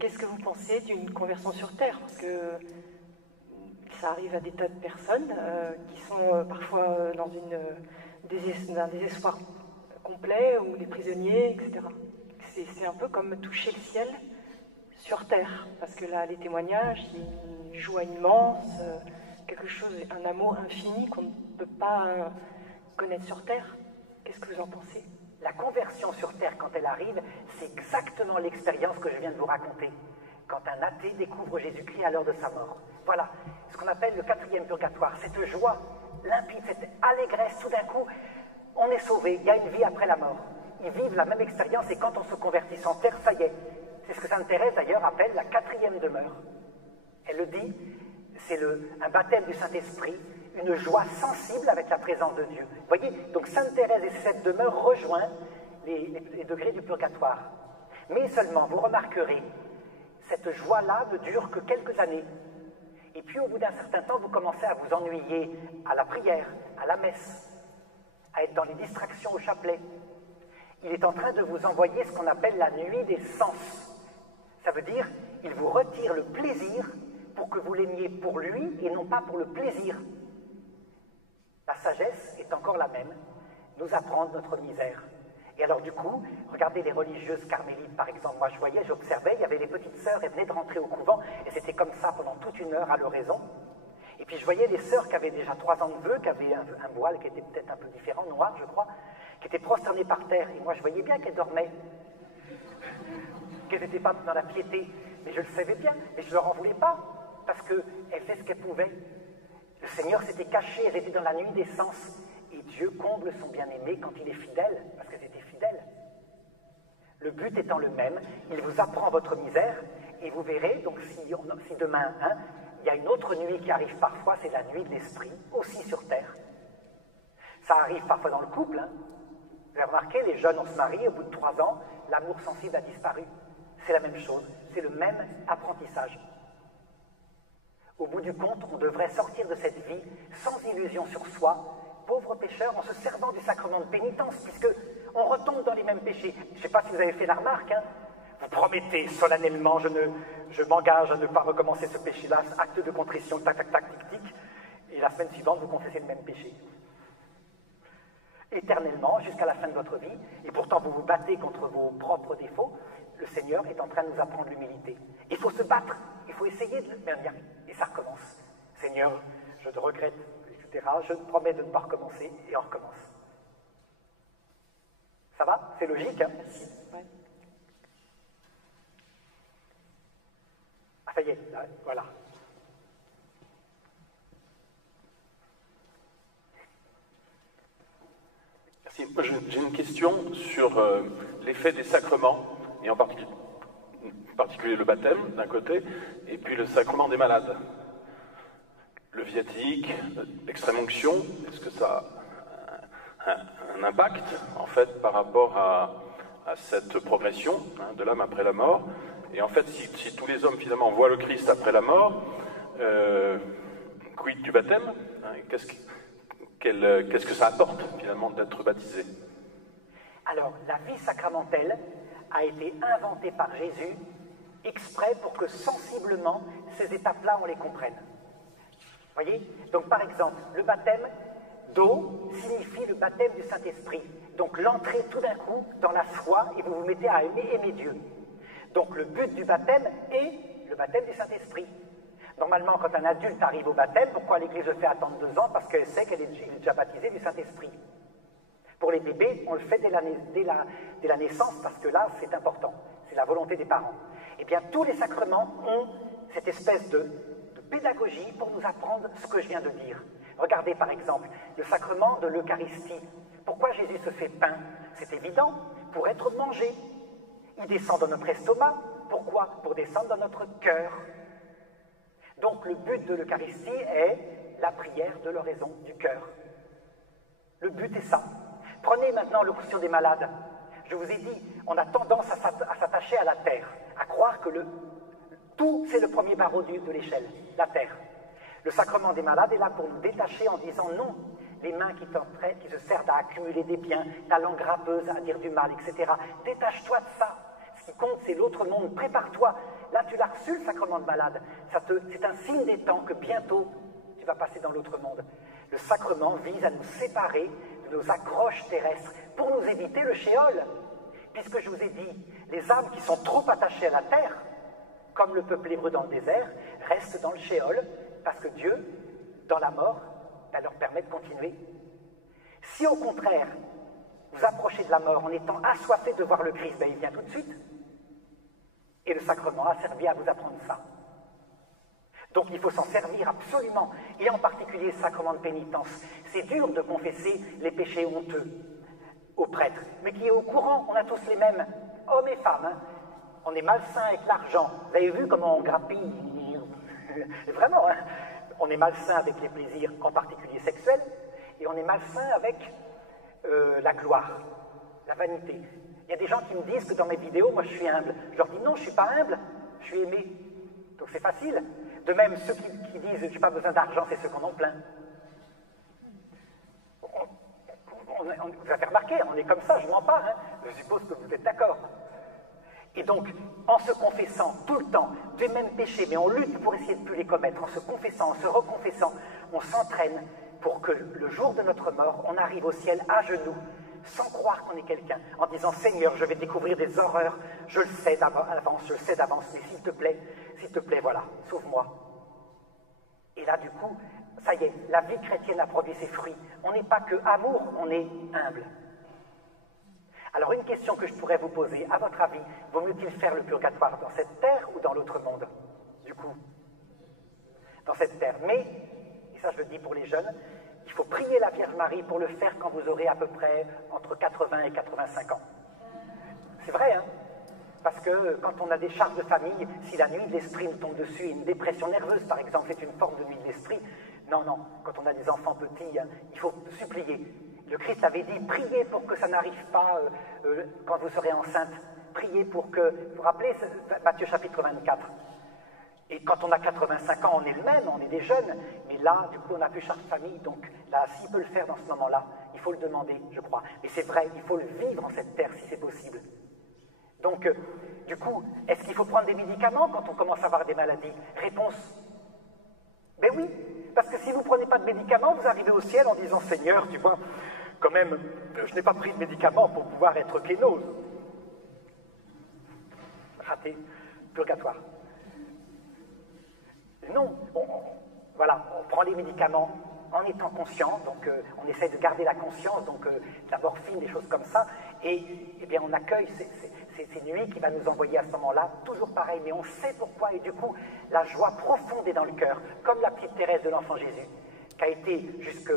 Qu'est-ce que vous pensez d'une conversion sur Terre? Parce que ça arrive à des tas de personnes qui sont parfois dans un désespoir complet, ou des prisonniers, etc. C'est un peu comme toucher le ciel sur Terre, parce que là, les témoignages, il y a une joie immense, quelque chose, un amour infini qu'on ne peut pas connaître sur Terre. Qu'est-ce que vous en pensez? La conversion sur Terre, quand elle arrive, c'est exactement l'expérience que je viens de vous raconter. Quand un athée découvre Jésus-Christ à l'heure de sa mort. Voilà, ce qu'on appelle le 4e purgatoire, cette joie limpide, cette allégresse, tout d'un coup, on est sauvé, il y a une vie après la mort. Ils vivent la même expérience et quand on se convertit en terre, ça y est. C'est ce que Sainte Thérèse d'ailleurs appelle la 4e demeure. Elle le dit, c'est un baptême du Saint-Esprit, une joie sensible avec la présence de Dieu. Vous voyez, donc Sainte Thérèse et cette demeure rejoignent les degrés du purgatoire. Mais seulement, vous remarquerez, cette joie-là ne dure que quelques années. Et puis au bout d'un certain temps, vous commencez à vous ennuyer à la prière, à la messe, à être dans les distractions au chapelet. Il est en train de vous envoyer ce qu'on appelle la nuit des sens. Ça veut dire, il vous retire le plaisir pour que vous l'aimiez pour lui et non pas pour le plaisir. La sagesse est encore la même, nous apprendre notre misère. Et alors du coup, regardez les religieuses carmélites par exemple, moi je voyais, j'observais, il y avait les petites sœurs, elles venaient de rentrer au couvent, et c'était comme ça pendant toute une heure à l'oraison. Et puis je voyais les sœurs qui avaient déjà 3 ans de vœux, qui avaient un voile qui était peut-être un peu différent, noir je crois, qui étaient prosternées par terre, et moi je voyais bien qu'elles dormaient, qu'elles n'étaient pas dans la piété, mais je le savais bien, et je ne leur en voulais pas, parce qu'elles faisaient ce qu'elles pouvaient. Le Seigneur s'était caché, elles étaient dans la nuit des sens, et Dieu comble son bien-aimé quand il est fidèle, parce qu'elles étaient fidèles. Le but étant le même, il vous apprend votre misère, et vous verrez, donc si demain, hein, il y a une autre nuit qui arrive parfois, c'est la nuit de l'esprit, aussi sur terre. Ça arrive parfois dans le couple, hein. Vous avez remarqué, les jeunes, on se marie, au bout de 3 ans, l'amour sensible a disparu. C'est la même chose, c'est le même apprentissage. Au bout du compte, on devrait sortir de cette vie sans illusion sur soi, pauvre pécheur, en se servant du sacrement de pénitence, puisque on retombe dans les mêmes péchés. Je ne sais pas si vous avez fait la remarque, hein. Vous promettez solennellement, je m'engage à ne pas recommencer ce péché-là, acte de contrition, tac, tac, tac, tic, tic, et la semaine suivante, vous confessez le même péché. Éternellement, jusqu'à la fin de votre vie, et pourtant vous vous battez contre vos propres défauts, le Seigneur est en train de nous apprendre l'humilité. Il faut se battre, il faut essayer de le faire, et ça recommence. Seigneur, je te regrette, etc. Je te promets de ne pas recommencer, et on recommence. Ça va? C'est logique, hein? Merci. Ouais. Ah, ça y est, là, voilà. Merci. Moi, j'ai une question sur l'effet des sacrements, et en particulier le baptême, d'un côté, et puis le sacrement des malades. Le viatique, l'extrême-onction, est-ce que ça a un impact, en fait, par rapport à cette progression, hein, de l'âme après la mort? Et en fait, si tous les hommes, finalement, voient le Christ après la mort, quid du baptême, hein, qu'est-ce que ça apporte finalement d'être baptisé? Alors, la vie sacramentelle a été inventée par Jésus exprès pour que sensiblement, ces étapes-là, on les comprenne. Voyez? Donc, par exemple, le baptême d'eau signifie le baptême du Saint-Esprit. Donc, l'entrée tout d'un coup dans la foi et vous vous mettez à aimer Dieu. Donc, le but du baptême est le baptême du Saint-Esprit. Normalement, quand un adulte arrive au baptême, pourquoi l'Église le fait attendre 2 ans? Parce qu'elle sait qu'il est déjà baptisé du Saint-Esprit. Pour les bébés, on le fait dès la naissance parce que là, c'est important. C'est la volonté des parents. Eh bien, tous les sacrements ont cette espèce de pédagogie pour nous apprendre ce que je viens de dire. Regardez par exemple le sacrement de l'Eucharistie. Pourquoi Jésus se fait pain? C'est évident, pour être mangé. Il descend dans notre estomac. Pourquoi? Pour descendre dans notre cœur. Donc le but de l'Eucharistie est la prière de l'oraison du cœur. Le but est ça. Prenez maintenant l'onction des malades. Je vous ai dit, on a tendance à s'attacher à la terre, à croire que tout, c'est le premier barreau de l'échelle, la terre. Le sacrement des malades est là pour nous détacher en disant non. Les mains qui se servent à accumuler des biens, la langue râpeuse à dire du mal, etc. Détache-toi de ça. Ce qui compte, c'est l'autre monde. Prépare-toi. Là, tu l'as reçu, le sacrement de malade. C'est un signe des temps que bientôt, tu vas passer dans l'autre monde. Le sacrement vise à nous séparer de nos accroches terrestres pour nous éviter le shéol. Puisque je vous ai dit, les âmes qui sont trop attachées à la terre, comme le peuple hébreu dans le désert, restent dans le shéol parce que Dieu, dans la mort, leur permet de continuer. Si au contraire, vous approchez de la mort en étant assoiffé de voir le Christ, il vient tout de suite. Et le sacrement a servi à vous apprendre ça. Donc il faut s'en servir absolument, et en particulier le sacrement de pénitence. C'est dur de confesser les péchés honteux aux prêtres, mais qui est au courant, on a tous les mêmes, hommes et femmes. Hein. On est malsain avec l'argent. Vous avez vu comment on grappille? Vraiment, hein. On est malsain avec les plaisirs, en particulier sexuels, et on est malsain avec la gloire, la vanité. Il y a des gens qui me disent que dans mes vidéos, moi je suis humble. Je leur dis non, je ne suis pas humble, je suis aimé. Donc c'est facile. De même, ceux qui disent je n'ai pas besoin d'argent, c'est ceux qu'on en plein. Vous avez remarqué, on est comme ça, je mens pas, hein. Je suppose que vous êtes d'accord. Et donc, en se confessant tout le temps des mêmes péchés, mais on lutte pour essayer de ne plus les commettre, en se confessant, en se reconfessant, on s'entraîne pour que le jour de notre mort, on arrive au ciel à genoux, sans croire qu'on est quelqu'un, en disant « Seigneur, je vais découvrir des horreurs, je le sais d'avance, mais s'il te plaît, voilà, sauve-moi. » Et là, du coup, ça y est, la vie chrétienne a produit ses fruits. On n'est pas que amour, on est humble. Alors, une question que je pourrais vous poser, à votre avis, vaut mieux-il faire le purgatoire dans cette terre ou dans l'autre monde? Du coup, dans cette terre. Mais, et ça je le dis pour les jeunes, il faut prier la Vierge Marie pour le faire quand vous aurez à peu près entre 80 et 85 ans. C'est vrai, hein? Parce que quand on a des charges de famille, si la nuit de l'esprit nous tombe dessus, une dépression nerveuse par exemple est une forme de nuit de l'esprit, non, quand on a des enfants petits, hein, il faut supplier. Le Christ avait dit, priez pour que ça n'arrive pas quand vous serez enceinte. Priez pour que... Vous vous rappelez, Matthieu chapitre 24. Et quand on a 85 ans, on est le même, on est des jeunes. Mais là, du coup, on n'a plus charge de famille. Donc là, s'il peut le faire dans ce moment-là, il faut le demander, je crois. Mais c'est vrai, il faut le vivre en cette terre, si c'est possible. Donc, du coup, est-ce qu'il faut prendre des médicaments quand on commence à avoir des maladies? Réponse, ben oui. Parce que si vous ne prenez pas de médicaments, vous arrivez au ciel en disant « Seigneur, tu vois, quand même, je n'ai pas pris de médicaments pour pouvoir être kénose. » Raté, purgatoire. Non, voilà, on prend les médicaments en étant conscient, donc on essaie de garder la conscience, donc la morphine, des choses comme ça, et eh bien on accueille ces nuits qui va nous envoyer à ce moment-là, toujours pareil, mais on sait pourquoi, et du coup, la joie profonde est dans le cœur, comme la petite Thérèse de l'Enfant Jésus, qui a été jusqu'au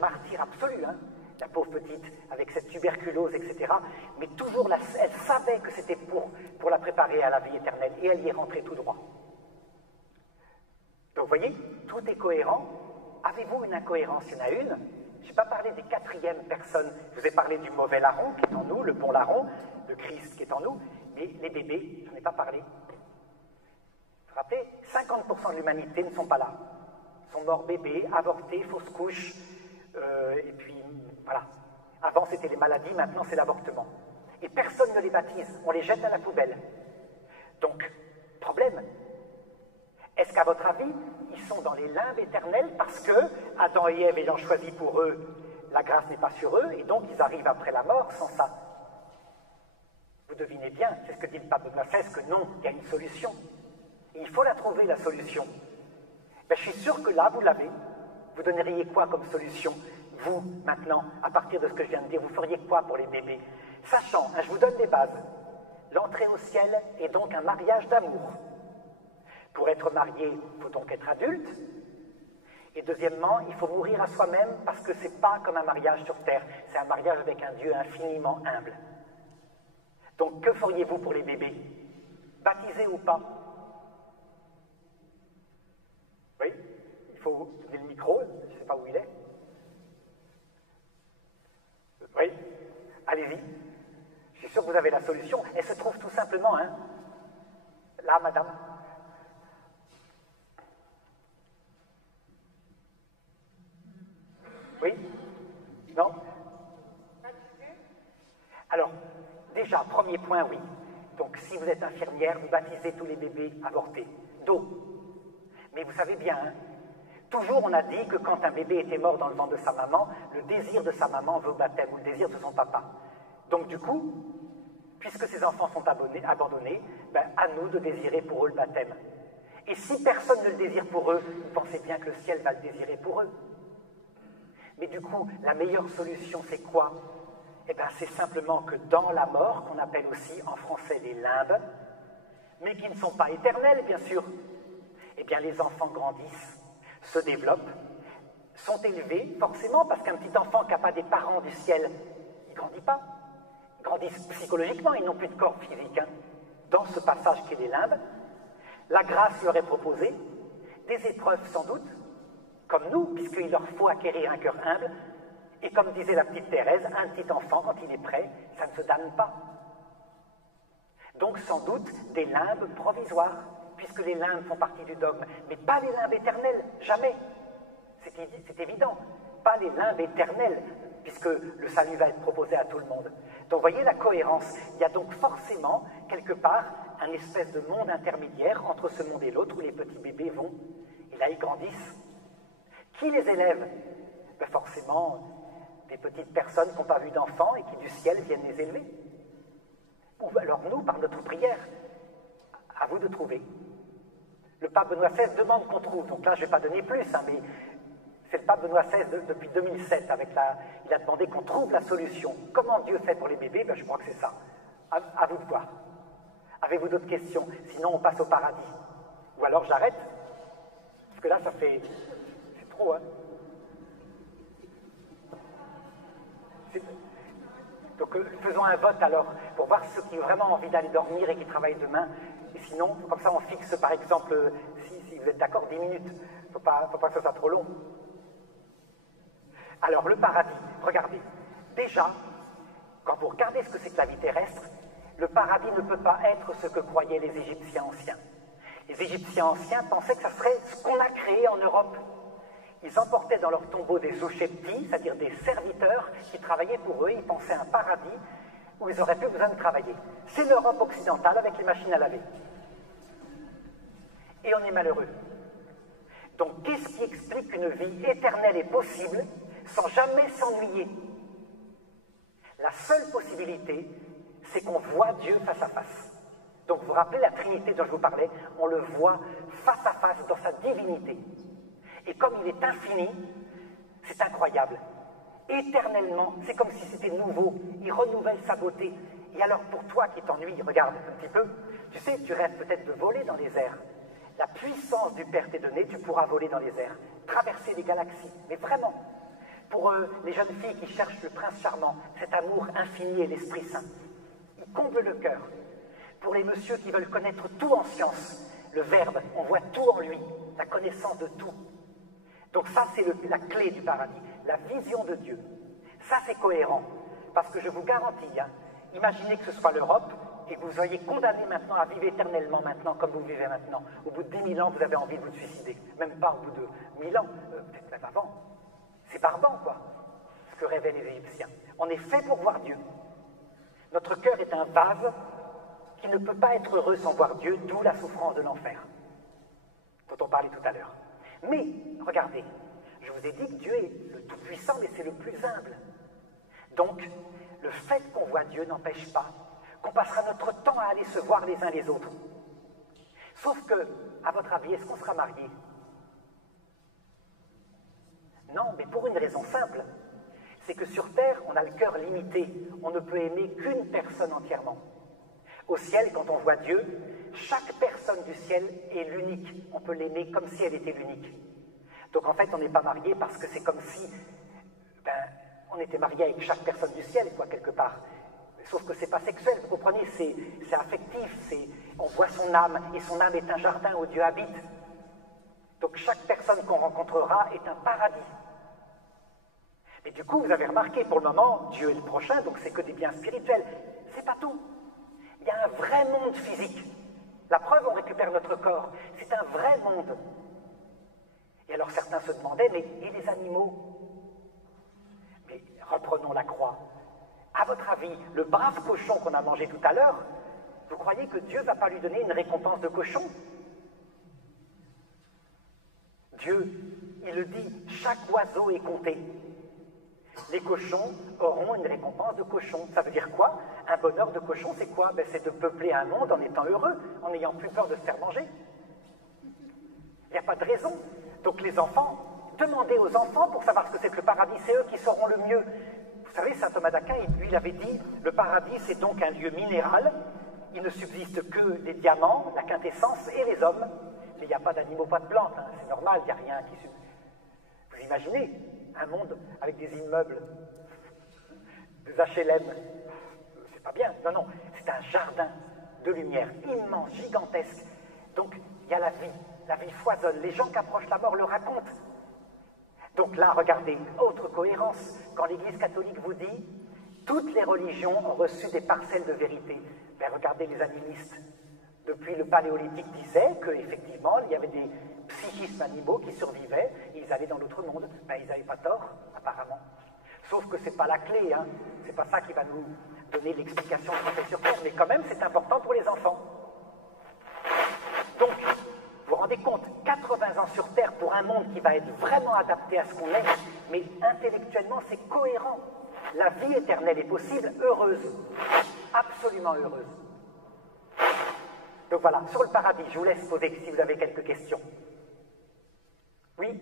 martyr absolu, hein, la pauvre petite, avec cette tuberculose, etc. Mais toujours, elle savait que c'était pour la préparer à la vie éternelle, et elle y est rentrée tout droit. Donc, vous voyez, tout est cohérent. Avez-vous une incohérence? Il y en a une. Je n'ai pas parlé des quatrièmes personnes. Je vous ai parlé du mauvais larron qui est en nous, le bon larron, le Christ qui est en nous, mais les bébés, je n'en ai pas parlé. Rappelez, 50% de l'humanité ne sont pas là. Ils sont morts bébés, avortés, fausses couches, et puis voilà. Avant c'était les maladies, maintenant c'est l'avortement. Et personne ne les baptise, on les jette à la poubelle. Donc, problème. Est-ce qu'à votre avis, ils sont dans les limbes éternelles parce que Adam et Ève ayant choisi pour eux, la grâce n'est pas sur eux, et donc ils arrivent après la mort sans ça? Vous devinez bien, c'est ce que dit le pape Benoît XVI, que non, il y a une solution. Et il faut la trouver, la solution. Ben, je suis sûr que là, vous l'avez. Vous donneriez quoi comme solution? Vous, maintenant, à partir de ce que je viens de dire, vous feriez quoi pour les bébés? Sachant, je vous donne des bases. L'entrée au ciel est donc un mariage d'amour. Pour être marié, il faut donc être adulte. Et deuxièmement, il faut mourir à soi-même parce que ce n'est pas comme un mariage sur terre, c'est un mariage avec un Dieu infiniment humble. Donc que feriez-vous pour les bébés? Baptisés ou pas? Oui, il faut donner le micro, je ne sais pas où il est. Oui, allez-y. Je suis sûr que vous avez la solution. Elle se trouve tout simplement, hein. Là, madame. Oui? Non? Alors, déjà, premier point, oui. Donc, si vous êtes infirmière, vous baptisez tous les bébés avortés. D'eau. Mais vous savez bien, hein, toujours on a dit que quand un bébé était mort dans le ventre de sa maman, le désir de sa maman veut au baptême, ou le désir de son papa. Donc, du coup, puisque ces enfants sont abandonnés, ben, à nous de désirer pour eux le baptême. Et si personne ne le désire pour eux, vous pensez bien que le ciel va le désirer pour eux. Mais du coup, la meilleure solution, c'est quoi? Eh bien, c'est simplement que dans la mort, qu'on appelle aussi en français les limbes, mais qui ne sont pas éternelles, bien sûr, eh bien, les enfants grandissent, se développent, sont élevés, forcément, parce qu'un petit enfant qui n'a pas des parents du ciel, il ne grandit pas. Ils grandissent psychologiquement, ils n'ont plus de corps physique. Hein. Dans ce passage qui est les limbes, la grâce leur est proposée, des épreuves sans doute, comme nous, puisqu'il leur faut acquérir un cœur humble, et comme disait la petite Thérèse, un petit enfant, quand il est prêt, ça ne se damne pas. Donc sans doute des limbes provisoires, puisque les limbes font partie du dogme, mais pas les limbes éternelles, jamais. C'est évident, pas les limbes éternelles, puisque le salut va être proposé à tout le monde. Donc voyez la cohérence, il y a donc forcément, quelque part, un espèce de monde intermédiaire entre ce monde et l'autre, où les petits bébés vont, et là ils grandissent. Qui les élève? Ben forcément, des petites personnes qui n'ont pas vu d'enfants et qui du ciel viennent les élever. Ou alors nous, par notre prière, à vous de trouver. Le pape Benoît XVI demande qu'on trouve, donc là je ne vais pas donner plus, hein, mais c'est le pape Benoît XVI depuis 2007, il a demandé qu'on trouve la solution. Comment Dieu fait pour les bébés? Ben, je crois que c'est ça. À vous de voir. Avez-vous d'autres questions? Sinon on passe au paradis. Ou alors j'arrête, parce que là ça fait... c'est trop, hein. Donc faisons un vote alors, pour voir ceux qui ont vraiment envie d'aller dormir et qui travaillent demain. Et sinon, comme ça on fixe par exemple, si vous êtes d'accord, 10 minutes. Faut pas que ce soit trop long. Alors le paradis, regardez. Déjà, quand vous regardez ce que c'est que la vie terrestre, le paradis ne peut pas être ce que croyaient les Égyptiens anciens. Les Égyptiens anciens pensaient que ça serait ce qu'on a créé en Europe. Ils emportaient dans leur tombeau des Ushepti, c'est-à-dire des serviteurs qui travaillaient pour eux. Ils pensaient à un paradis où ils n'auraient plus besoin de travailler. C'est l'Europe occidentale avec les machines à laver. Et on est malheureux. Donc, qu'est-ce qui explique qu'une vie éternelle est possible sans jamais s'ennuyer? La seule possibilité, c'est qu'on voit Dieu face à face. Donc, vous vous rappelez la Trinité dont je vous parlais? On le voit face à face dans sa divinité. Et comme il est infini, c'est incroyable. Éternellement, c'est comme si c'était nouveau. Il renouvelle sa beauté. Et alors, pour toi qui t'ennuies, regarde un petit peu, tu sais, tu rêves peut-être de voler dans les airs. La puissance du Père t'est donnée, tu pourras voler dans les airs, traverser les galaxies. Mais vraiment, pour les jeunes filles qui cherchent le prince charmant, cet amour infini et l'Esprit Saint, il comble le cœur. Pour les messieurs qui veulent connaître tout en science, le Verbe, on voit tout en lui, la connaissance de tout. Donc ça, c'est la clé du paradis, la vision de Dieu. Ça, c'est cohérent, parce que je vous garantis, hein, imaginez que ce soit l'Europe, et que vous soyez condamné maintenant à vivre éternellement maintenant, comme vous vivez maintenant. Au bout de 10 000 ans, vous avez envie de vous suicider. Même pas au bout de 1000 ans, peut-être même avant. C'est barbant, quoi, ce que rêvaient les Égyptiens. On est fait pour voir Dieu. Notre cœur est un vase qui ne peut pas être heureux sans voir Dieu, d'où la souffrance de l'enfer, dont on parlait tout à l'heure. Mais, regardez, je vous ai dit que Dieu est le Tout-Puissant, mais c'est le plus humble. Donc, le fait qu'on voit Dieu n'empêche pas qu'on passera notre temps à aller se voir les uns les autres. Sauf que, à votre avis, est-ce qu'on sera mariés? Non, mais pour une raison simple, c'est que sur Terre, on a le cœur limité, on ne peut aimer qu'une personne entièrement. Au ciel, quand on voit Dieu, chaque personne du ciel est l'unique, on peut l'aimer comme si elle était l'unique. Donc en fait, on n'est pas marié parce que c'est comme si on était marié avec chaque personne du ciel, quoi, quelque part. Sauf que c'est pas sexuel, vous comprenez, c'est affectif, on voit son âme, et son âme est un jardin où Dieu habite. Donc chaque personne qu'on rencontrera est un paradis. Et du coup, vous avez remarqué, pour le moment, Dieu est le prochain, donc c'est que des biens spirituels. C'est pas tout. Il y a un vrai monde physique. La preuve, on récupère notre corps. C'est un vrai monde. Et alors certains se demandaient, mais et les animaux? Mais reprenons la croix. À votre avis, le brave cochon qu'on a mangé tout à l'heure, vous croyez que Dieu ne va pas lui donner une récompense de cochon? Dieu, il le dit, chaque oiseau est compté. Les cochons auront une récompense de cochon. Ça veut dire quoi? Un bonheur de cochon, c'est quoi? C'est de peupler un monde en étant heureux, en n'ayant plus peur de se faire manger. Il n'y a pas de raison. Donc les enfants, demandez aux enfants pour savoir ce que c'est que le paradis, c'est eux qui sauront le mieux. Vous savez, saint Thomas d'Aquin, lui, il avait dit, le paradis, c'est donc un lieu minéral, il ne subsiste que les diamants, la quintessence et les hommes, mais il n'y a pas d'animaux, pas de plantes, hein. C'est normal, il n'y a rien qui subsiste. Vous imaginez un monde avec des immeubles, des HLM, c'est pas bien, non, non, c'est un jardin de lumière immense, gigantesque. Donc, il y a la vie foisonne, les gens qui approchent la mort le racontent. Donc là, regardez, autre cohérence, quand l'Église catholique vous dit « Toutes les religions ont reçu des parcelles de vérité », ben regardez les animistes. Depuis le Paléolithique disaient qu'effectivement, il y avait des psychismes animaux qui survivaient, et ils allaient dans l'autre monde. Ben, ils n'avaient pas tort, apparemment. Sauf que ce n'est pas la clé, hein. C'est pas ça qui va nous donner l'explication de ce qu'on fait sur Terre, mais quand même, c'est important pour les enfants. Donc, vous vous rendez compte, 80 ans sur Terre pour un monde qui va être vraiment adapté à ce qu'on est, mais intellectuellement, c'est cohérent. La vie éternelle est possible, heureuse, absolument heureuse. Donc voilà, sur le paradis, je vous laisse poser si vous avez quelques questions. Oui?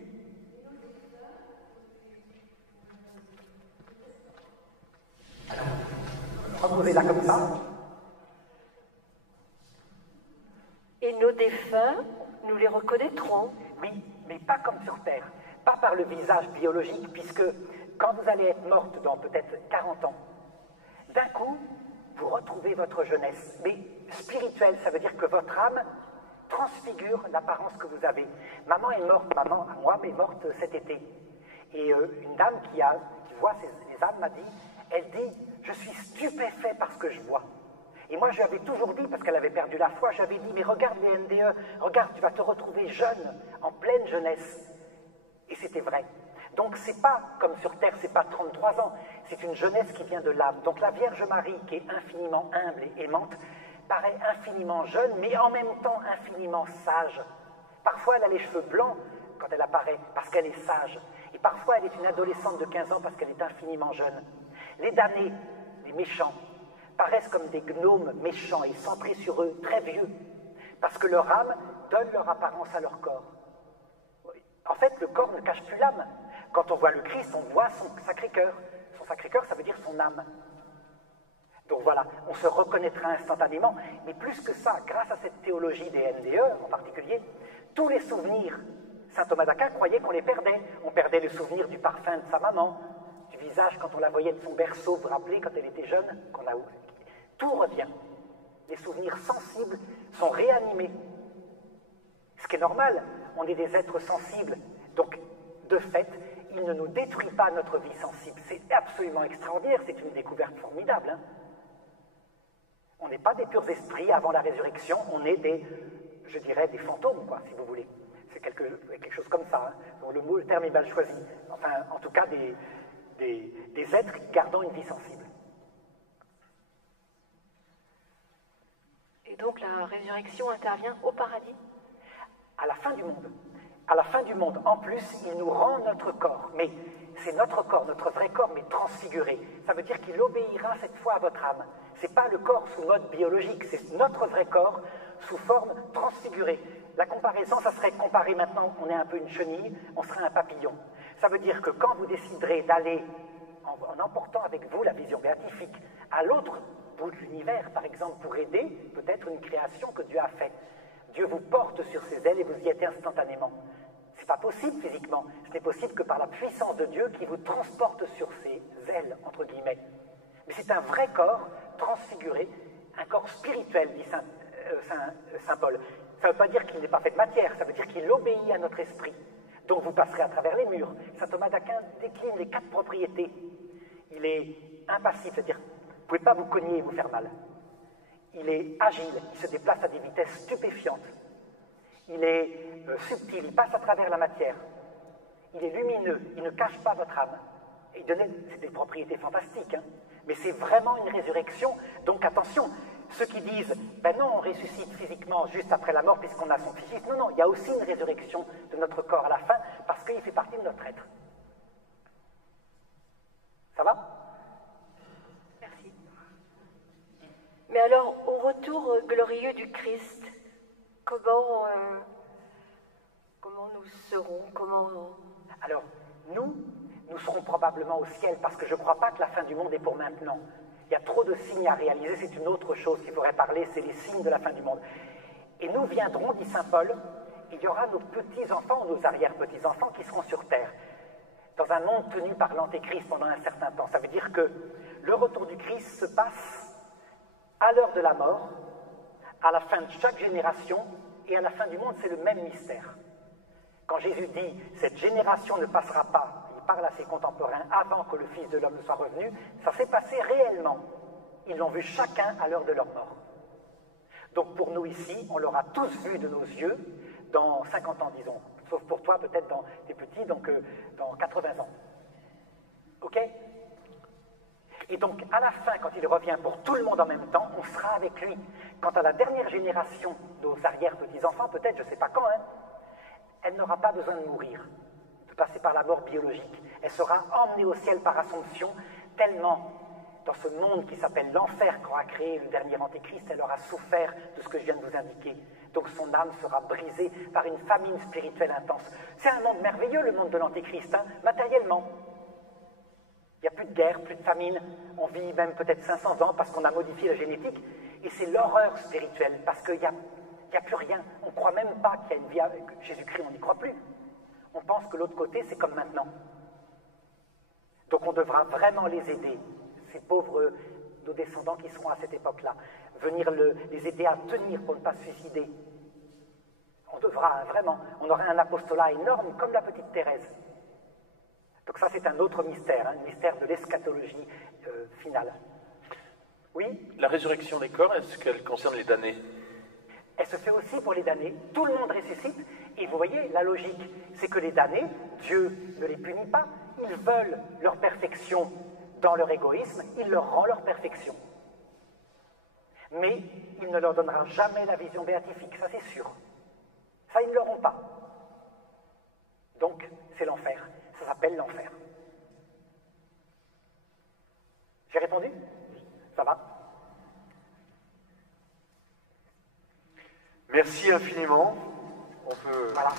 Alors, reposez-la comme ça. Et nos défunts, nous les reconnaîtrons. Oui, mais pas comme sur Terre. Pas par le visage biologique, puisque quand vous allez être morte dans peut-être 40 ans, d'un coup, vous retrouvez votre jeunesse. Mais spirituelle, ça veut dire que votre âme transfigure l'apparence que vous avez. Maman est morte, maman, à moi, est morte cet été. Et une dame qui voit les âmes m'a dit, elle dit, je suis stupéfait par ce que je vois. Et moi, je lui avais toujours dit, parce qu'elle avait perdu la foi, j'avais dit, mais regarde les NDE, regarde, tu vas te retrouver jeune, en pleine jeunesse. Et c'était vrai. Donc, c'est pas, comme sur Terre, c'est pas 33 ans, c'est une jeunesse qui vient de l'âme. Donc, la Vierge Marie, qui est infiniment humble et aimante, paraît infiniment jeune, mais en même temps infiniment sage. Parfois, elle a les cheveux blancs quand elle apparaît, parce qu'elle est sage. Et parfois, elle est une adolescente de 15 ans, parce qu'elle est infiniment jeune. Les damnés, les méchants, paraissent comme des gnomes méchants et centrés sur eux, très vieux, parce que leur âme donne leur apparence à leur corps. En fait, le corps ne cache plus l'âme. Quand on voit le Christ, on voit son Sacré-Cœur. Son Sacré-Cœur, ça veut dire son âme. Donc voilà, on se reconnaîtra instantanément, mais plus que ça, grâce à cette théologie des NDE en particulier, tous les souvenirs, saint Thomas d'Aquin croyait qu'on les perdait. On perdait le souvenir du parfum de sa maman, du visage quand on la voyait de son berceau, vous vous rappelez, quand elle était jeune, tout revient. Les souvenirs sensibles sont réanimés. Ce qui est normal, on est des êtres sensibles. Donc, de fait, il ne nous détruit pas notre vie sensible. C'est absolument extraordinaire, c'est une découverte formidable. Hein. On n'est pas des purs esprits avant la résurrection, on est des, je dirais, des fantômes, quoi, si vous voulez. C'est quelque chose comme ça. Hein. Donc le terme est mal choisi. Enfin, en tout cas, des êtres gardant une vie sensible. Et donc la résurrection intervient au paradis? À la fin du monde. À la fin du monde, en plus, il nous rend notre corps. Mais c'est notre corps, notre vrai corps, mais transfiguré. Ça veut dire qu'il obéira cette fois à votre âme. Ce n'est pas le corps sous mode biologique, c'est notre vrai corps sous forme transfigurée. La comparaison, ça serait comparer maintenant, on est un peu une chenille, on serait un papillon. Ça veut dire que quand vous déciderez d'aller, en emportant avec vous la vision béatifique, à l'autre bout de l'univers, par exemple, pour aider peut-être une création que Dieu a faite, Dieu vous porte sur ses ailes et vous y êtes instantanément. Ce n'est pas possible physiquement, ce n'est possible que par la puissance de Dieu qui vous transporte sur ses ailes, entre guillemets. Mais c'est un vrai corps transfiguré, un corps spirituel, dit Saint Paul. Ça ne veut pas dire qu'il n'est pas fait de matière, ça veut dire qu'il obéit à notre esprit. Donc vous passerez à travers les murs. Saint Thomas d'Aquin décline les 4 propriétés. Il est impassible, c'est-à-dire vous ne pouvez pas vous cogner et vous faire mal. Il est agile, il se déplace à des vitesses stupéfiantes. Il est subtil, il passe à travers la matière. Il est lumineux, il ne cache pas votre âme. Et c'est des propriétés fantastiques, hein. Mais c'est vraiment une résurrection. Donc attention, ceux qui disent « ben non, on ressuscite physiquement juste après la mort puisqu'on a son psychisme », non, non, il y a aussi une résurrection de notre corps à la fin parce qu'il fait partie de notre être. Ça va? Merci. Mais alors, au retour glorieux du Christ, comment nous serons, Alors, nous serons probablement au ciel parce que je ne crois pas que la fin du monde est pour maintenant. Il y a trop de signes à réaliser, c'est une autre chose qu'il faudrait parler, c'est les signes de la fin du monde. Et nous viendrons, dit saint Paul, il y aura nos petits-enfants ou nos arrière-petits-enfants qui seront sur terre, dans un monde tenu par l'Antéchrist pendant un certain temps. Ça veut dire que le retour du Christ se passe à l'heure de la mort, à la fin de chaque génération, et à la fin du monde, c'est le même mystère. Quand Jésus dit « cette génération ne passera pas », il parle à ses contemporains avant que le Fils de l'homme ne soit revenu, ça s'est passé réellement. Ils l'ont vu chacun à l'heure de leur mort. Donc pour nous ici, on l'aura tous vu de nos yeux dans 50 ans, disons. Sauf pour toi, peut-être dans tes petits, donc dans 80 ans. Ok? Et donc, à la fin, quand il revient pour tout le monde en même temps, on sera avec lui. Quant à la dernière génération, nos arrière-petits-enfants, peut-être, je ne sais pas quand, hein, elle n'aura pas besoin de mourir, de passer par la mort biologique. Elle sera emmenée au ciel par Assomption, tellement, dans ce monde qui s'appelle l'enfer qu'aura créé le dernier Antéchrist, elle aura souffert de ce que je viens de vous indiquer. Donc son âme sera brisée par une famine spirituelle intense. C'est un monde merveilleux, le monde de l'Antéchrist, hein, matériellement. Il n'y a plus de guerre, plus de famine, on vit même peut-être 500 ans parce qu'on a modifié la génétique, et c'est l'horreur spirituelle, parce qu'il n'y a plus rien. On ne croit même pas qu'il y a une vie avec Jésus-Christ, on n'y croit plus. On pense que l'autre côté, c'est comme maintenant. Donc on devra vraiment les aider, ces pauvres, nos descendants qui seront à cette époque-là, venir les aider à tenir pour ne pas se suicider. On devra vraiment, on aura un apostolat énorme comme la petite Thérèse. Donc ça, c'est un autre mystère, hein, le mystère de l'eschatologie finale. Oui? La résurrection des corps, est-ce qu'elle concerne les damnés? Elle se fait aussi pour les damnés. Tout le monde ressuscite. Et vous voyez, la logique, c'est que les damnés, Dieu ne les punit pas. Ils veulent leur perfection dans leur égoïsme. Il leur rend leur perfection. Mais il ne leur donnera jamais la vision béatifique, ça c'est sûr. Ça, ils ne l'auront pas. Donc, c'est l'enfer. Ça s'appelle l'enfer. J'ai répondu? Ça va? Merci infiniment. On peut... Voilà.